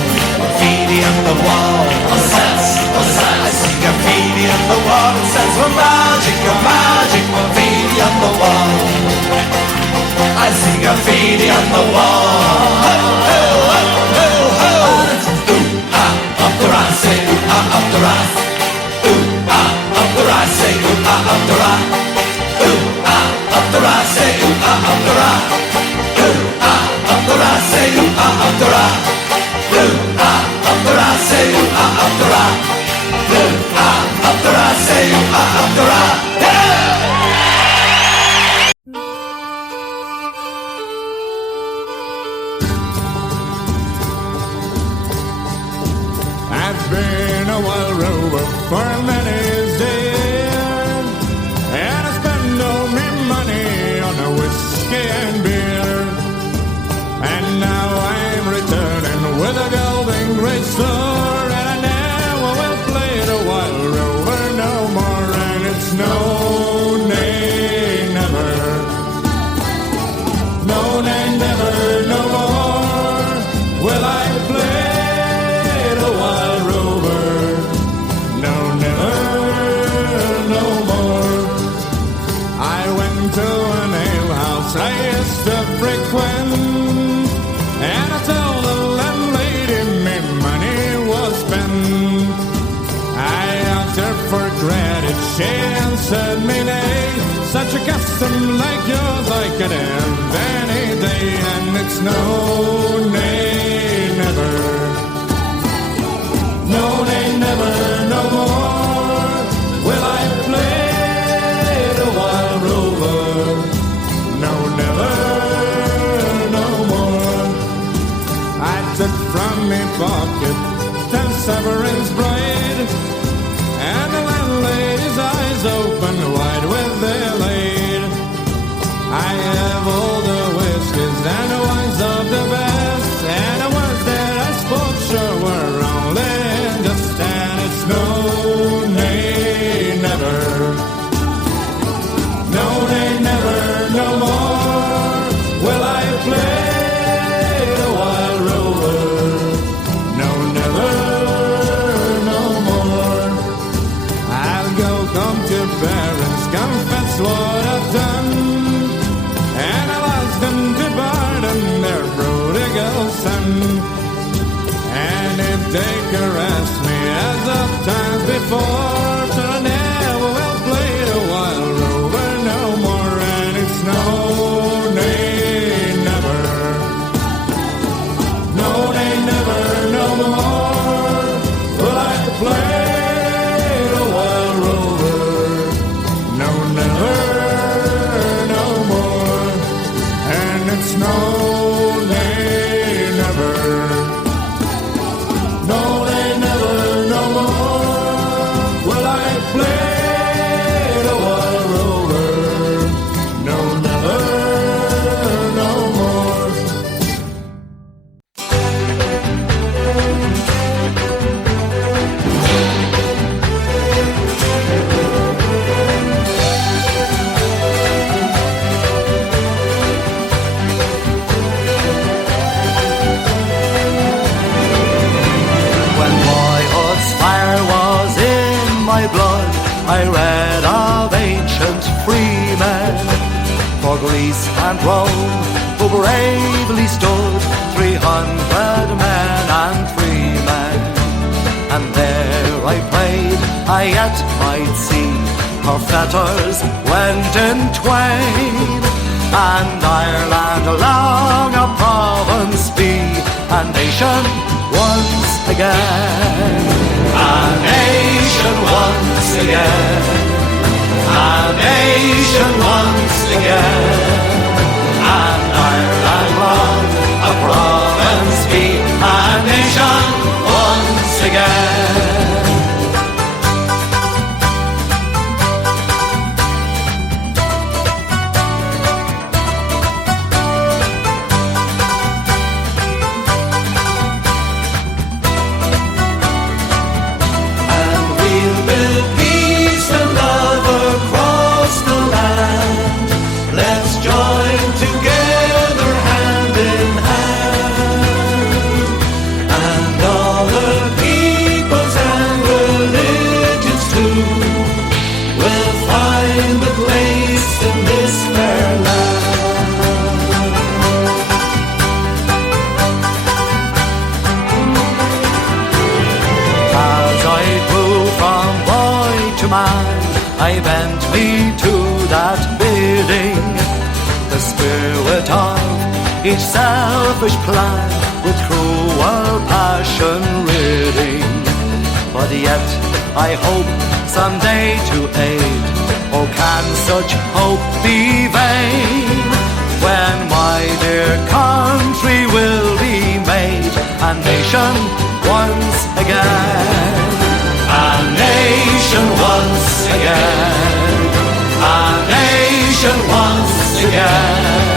Feedy on the wall, I see graffiti on the wall. It says we're magic, we're feedy on the wall. I see graffiti on the wall. Ho, ho, ho, ho, ho. Ooh, ah, up the rise, say ooh, ah, up the rise. Ooh, ah, up the rise, say ooh, ah, up the rise. Ooh, ah, up the rise, say ooh, ah, up the rise. Ooh, ah, up the rise, say ooh, ah, up the rise. Ooh, ah, up the rise, say ooh, ah, up the rise. Ooh, ah, up the rise, say ooh, ah, up the rise. Been a wild rover for many days, and I spend all my money on a whiskey and beer. And now I'm returning with a golden great store, and I never will play the wild rover no more. And it's no, nay, never, no, nay, never, no more will I play the wild rover. No, never, no more. I went to an alehouse I used to frequent, and I told the landlady my money was spent. I asked her for credit, she answered me nay. Such a custom like yours I could have any day. And it's no, nay, never, no, nay, never, no more will I play the wild rover. No, never, no more. I took from me pocket 10 sovereigns bright, and the landlady's eyes opened wide with their laid. I have all the whiskies and the wines of the best, and the words that I spoke sure were only just, and it's no, nay, never, no, nay, never, no more will I play the wild rover. No, never, no more. I'll go come to parents, confess what I've done, and I'll ask them to pardon no, they never. No, they never no more. Well, I played a wild rover. No, never no more. When boyhood's fire was in my blood, I read of ancient freemen. For Greece and Rome, who bravely stood, 300 men and freemen. And there I prayed I yet might see her fetters went in twain, and Ireland long a province be, a nation once again, a nation once again, a nation once again, and Ireland long a province be, a nation once again. I bent me to that bidding, the spirit of each selfish plan with cruel passion ridding. But yet I hope someday to aid, oh can such hope be vain, when my dear country will be made a nation once again. A nation once again, a nation once again,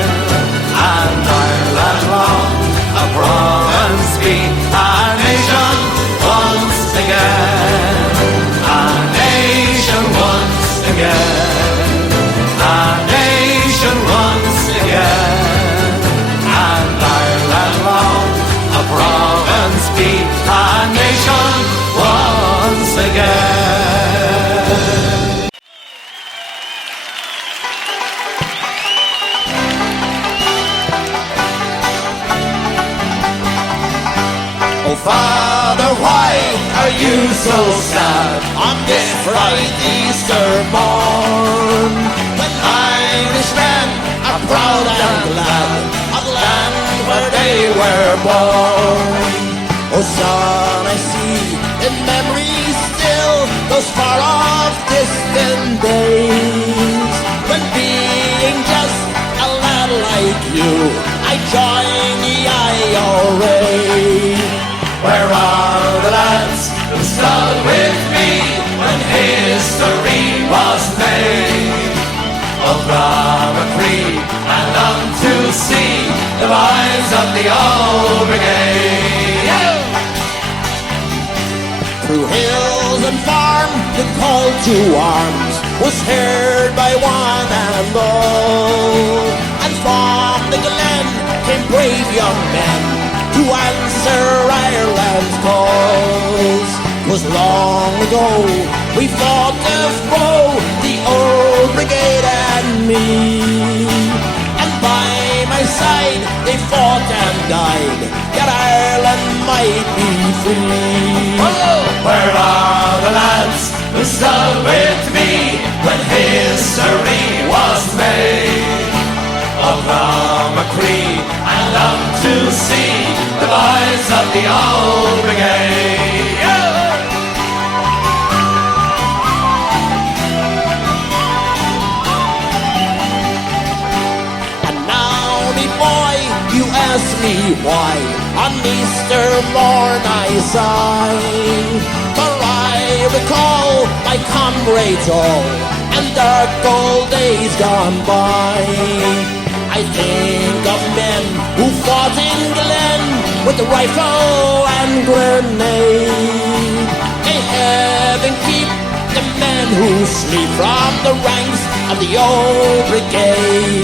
and Ireland long a province be, a nation once again, a nation once again, a nation once again, and Ireland long a province be, a nation once again. Oh, Father, why are you so sad on this bright Easter morn, when Irishmen are proud and glad of the land where they were born? Oh, son, I see in memory still those far-off distant days, when being just a lad like you, I joined the IRA. Where are the lads who stood with me when history was made? Oh, from a creed and on to see the lines of the old brigade. Yeah! Through hills and farm, the call to arms was heard by one and all, and from the glen came brave young men to answer Ireland's calls. 'Twas long ago we fought the foe, the old brigade and me, and by my side they fought and died, that Ireland might be free. Oh, where are the lads who stood with me when history was made? Oh, from a creed and up to see the boys of the old brigade. Yeah! And now, me boy, ask me why on Easter morn I sigh. For I recall my comrades all and dark old days gone by. I think of men who fought in Glen with the rifle and grenade. May heaven keep the men who sleep from the ranks of the old brigade.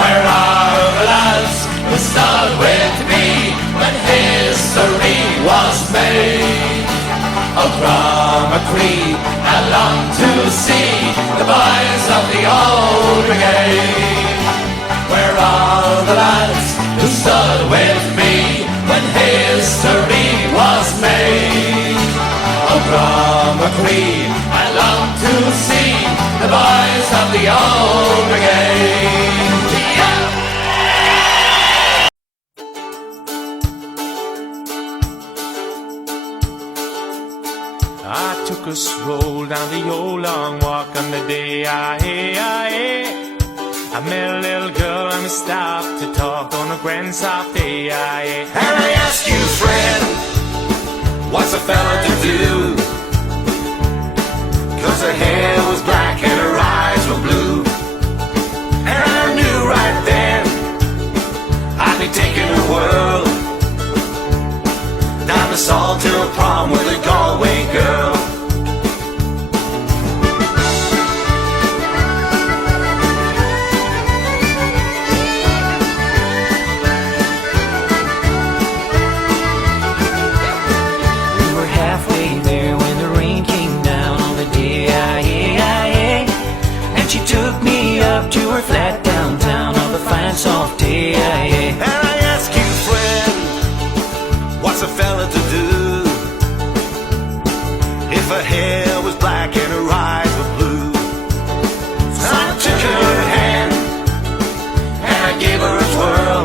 Where are the lads who stood with me when history was made? Oh, Gramacree, I long to see the boys of the old brigade. Where are the lads who stood with me when history was made? Oh, Gramacree, I long to see the boys of the old brigade. I took a stroll down the old long walk on the day I met a little girl and we stopped to talk on a grand soft day. And I ask you, friend, what's a fella to do? 'Cause her hair was black and her eyes were blue. And I knew right then I'd be taking the world down the Salt Hill prom with a Galway girl. We were halfway there when the rain came down on the day and she took me up to her flat downtown on the fine soft day. And I ask you, friend, what's a fella to do if her hair was black and her eyes were blue? So I took her hand and I gave her a twirl,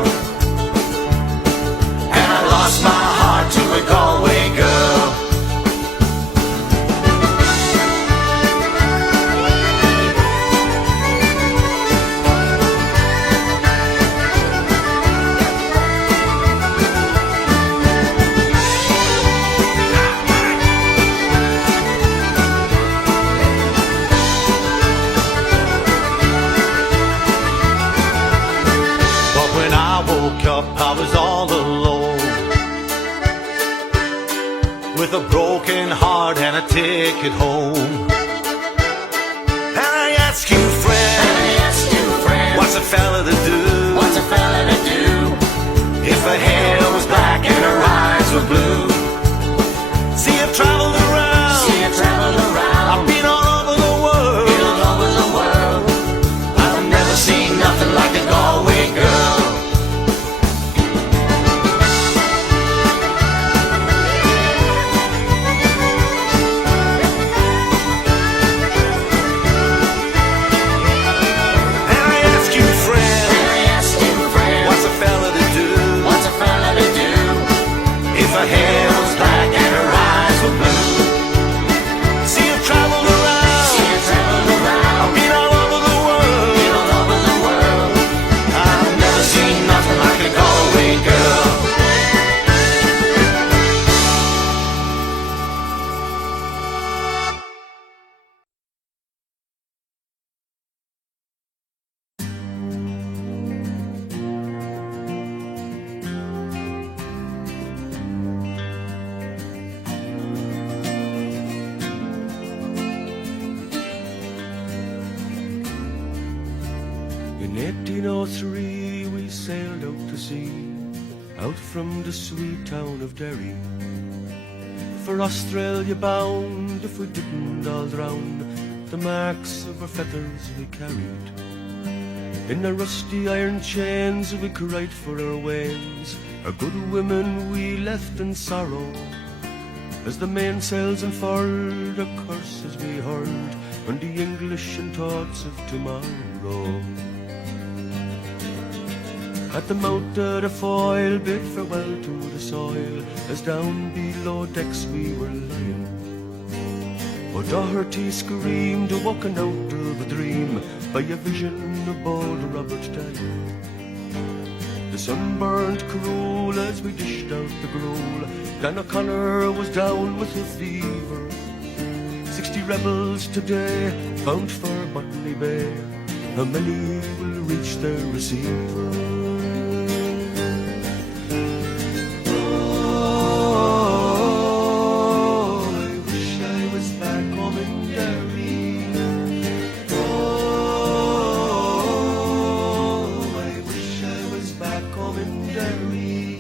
and I lost my heart to a Galway girl. I was all alone with a broken heart and a ticket home. And I ask you, friend, what's a fella to do? What's a fella to do if her hair was black and her eyes were blue? See, I've traveled around. I've been all over the world. I've never seen nothing like a Galway girl. Her hair was black and her eyes were blue. See, I've traveled around. I've been all over the world. I've never seen nothing like a Galway girl. In 1803 we sailed out to sea, out from the sweet town of Derry. For Australia bound, if we didn't all drown, the marks of our feathers we carried. In the rusty iron chains we cried for our wains, our good women we left in sorrow. As the mainsails unfurled, our curses we heard on the English and thoughts of tomorrow. At the mouth of the foil bid farewell to the soil, as down below decks we were lying. But Doherty screamed, woken out of a dream by a vision of bold Robert dying. The sunburnt cruel as we dished out the gruel. Dan O'Connor was down with a fever. 60 rebels today bound for Botany Bay. How many will reach their receiver? Oh, I wish I was back home in Derry. Oh, I wish I was back home in Derry.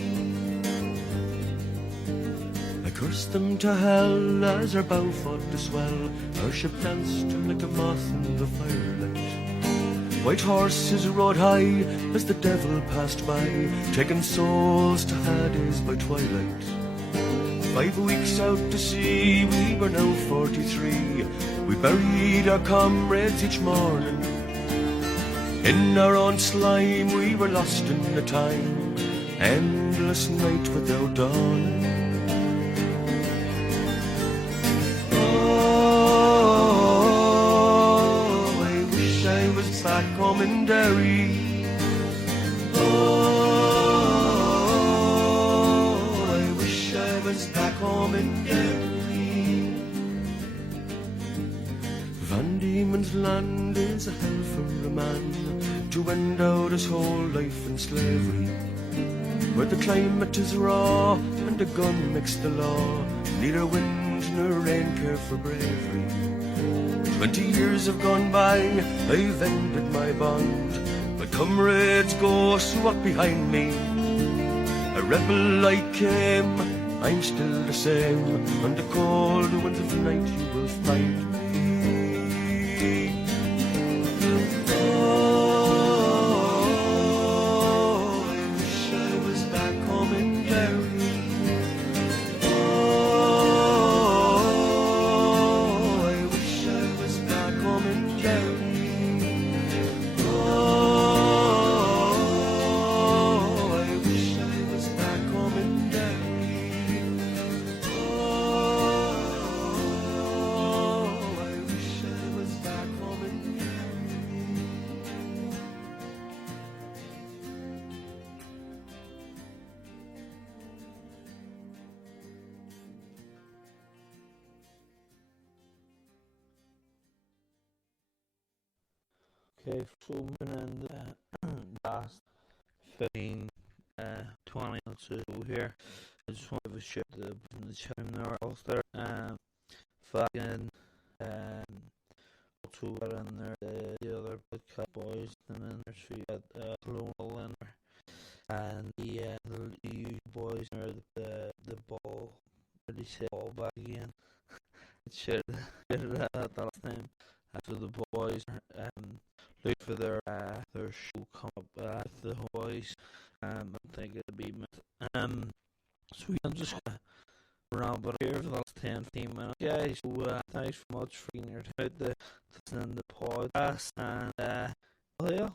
I cursed them to hell as our bow fought to swell. Our ship danced like a moth in the firelight. White horses rode high as the devil passed by, taking souls to Hades by twilight. 5 weeks out to sea, we were now 43. We buried our comrades each morning. In our own slime we were lost in the time, endless night without dawn. Back home in Derry. Oh, I wish I was back home in Derry. Van Diemen's Land is a hell for a man to end out his whole life in slavery, where the climate is raw and a gun makes the law. Neither wind nor rain care for bravery. 20 years have gone by, I've ended my bond. My comrades go swap behind me. A rebel I came, I'm still the same. On the cold winds of the night you will find me. Oh, I wish I was back home in Derry. Okay, so we're in the last 15, 20 minutes or so here. I just want to share the chime there also there. Fucking, also got in there the other podcast boys, and then there's we got Colonel in there, and the boys are the ball. What did he say? Ball back again. Shit, that last time. After the boys look for their show come up the boys. I think it'll be so I'm just gonna round it here for the last 10-15 minutes. Guys, so thanks so much for being here to listen to the podcast, and yeah.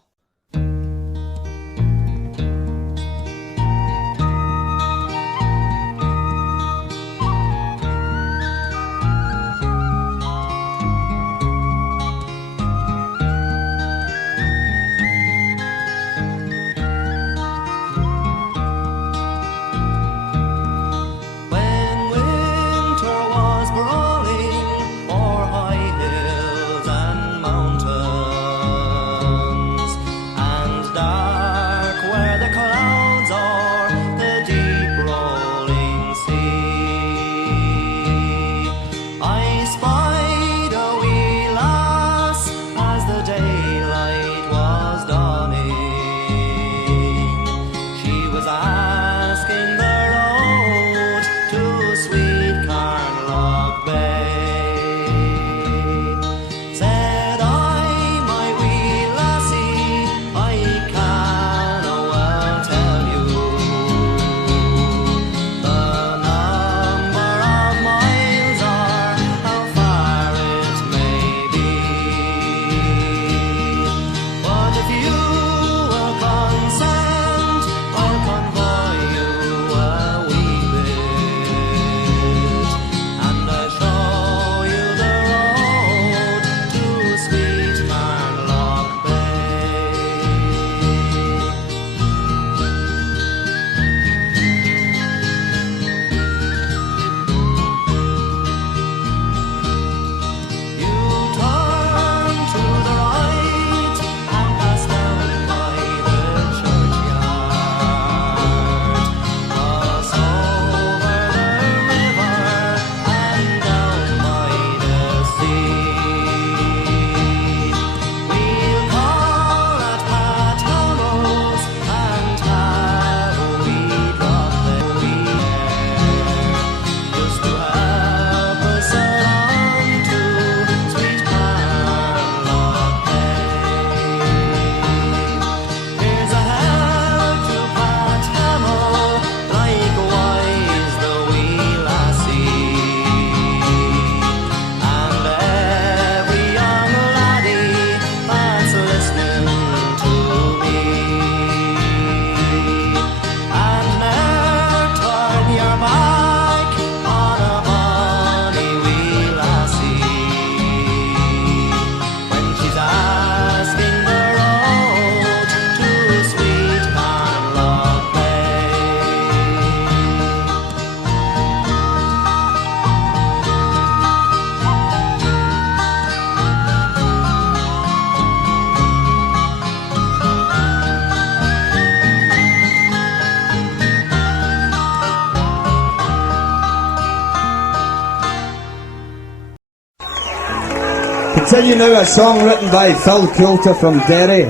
continue now, a song written by Phil Coulter from Derry.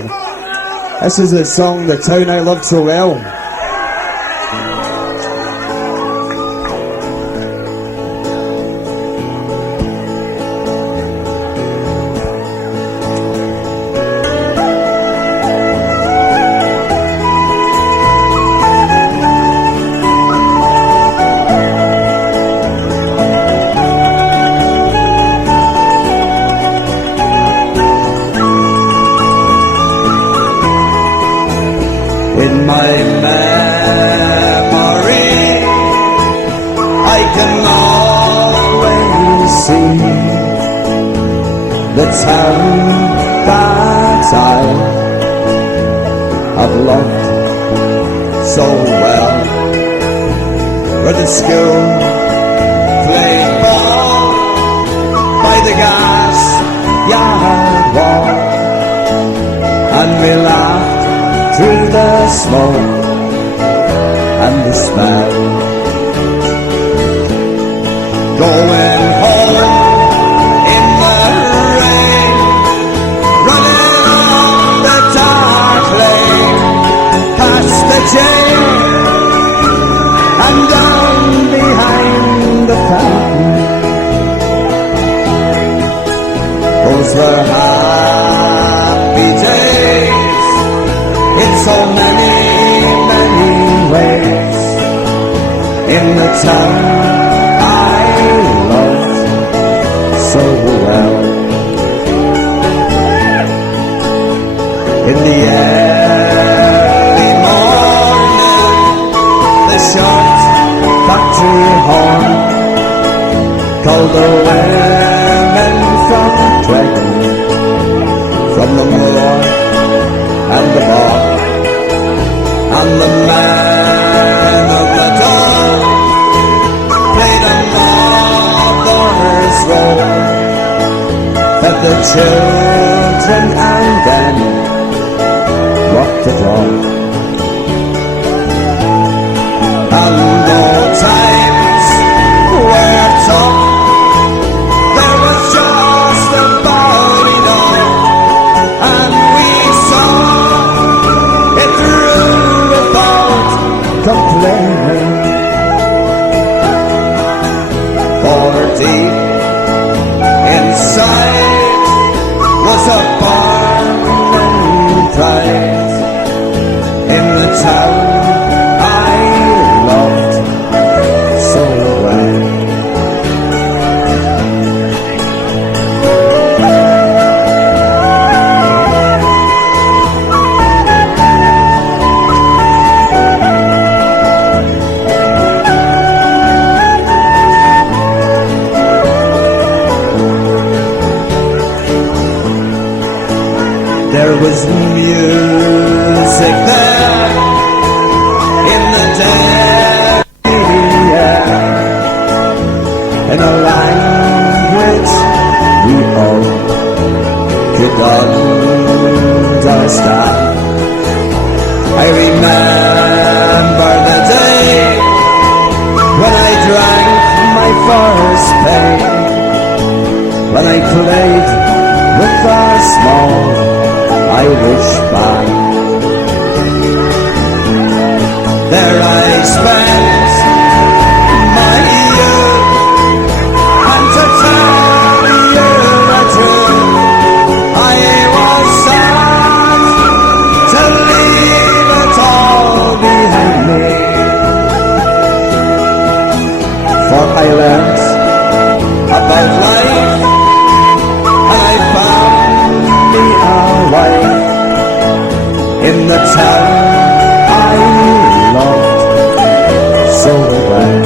This is the song The Town I Loved So Well. In my memory, I can always see the town that I have loved so well, where the school played ball by the gas yard wall, and we laughed through the smoke and the smell. Going home in the rain, running on the dark lane, past the jail and down behind the fountain. Those were happy days in so many, many ways, in the town I loved so well. In the early morning, the short factory horn called the women from Dragon, from the moor and the bar, and the man of the door played a mother's role, fed the children and then locked the door. And though times were tough, there was just about enough, and we saw it through without complaining. For deep inside was a burning pride in the town I loved so well. There was music there in the dead air, in a language we all could understand. I remember the day when I drank my first pain, when I played with a small Irish band. There I spent my youth, and to tell you the truth, I was sad to leave it all behind me. For I learnt about life, and I found me a wife in the town I loved so well.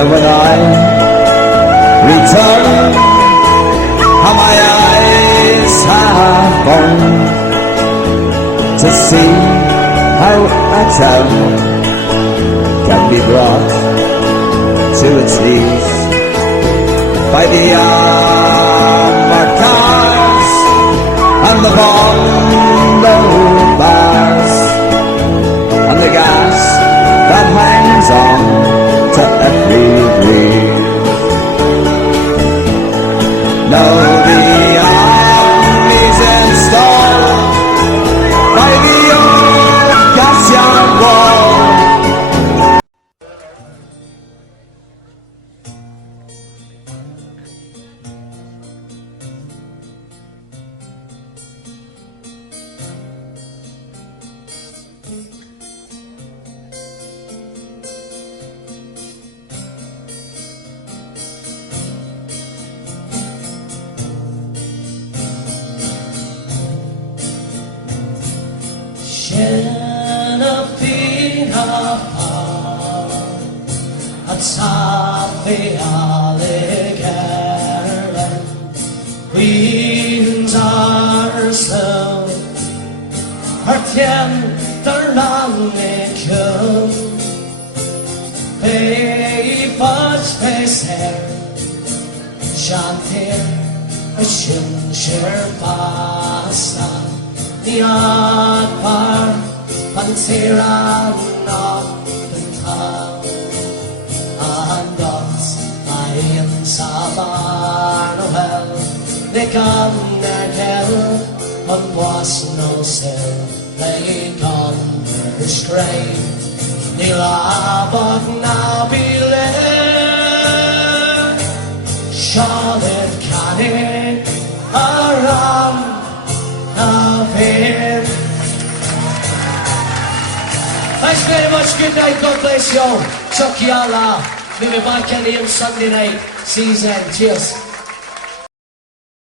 Now when I return, how my eyes have burned to see how a town can be brought to its knees by the armored cars and the bundle bars and the gas that hangs on to every breeze. Now the army's installed by the old gas yard wall. Thanks very much, good night, God bless you all. Chuck you all out. Maybe back in here Sunday night. See you then, cheers.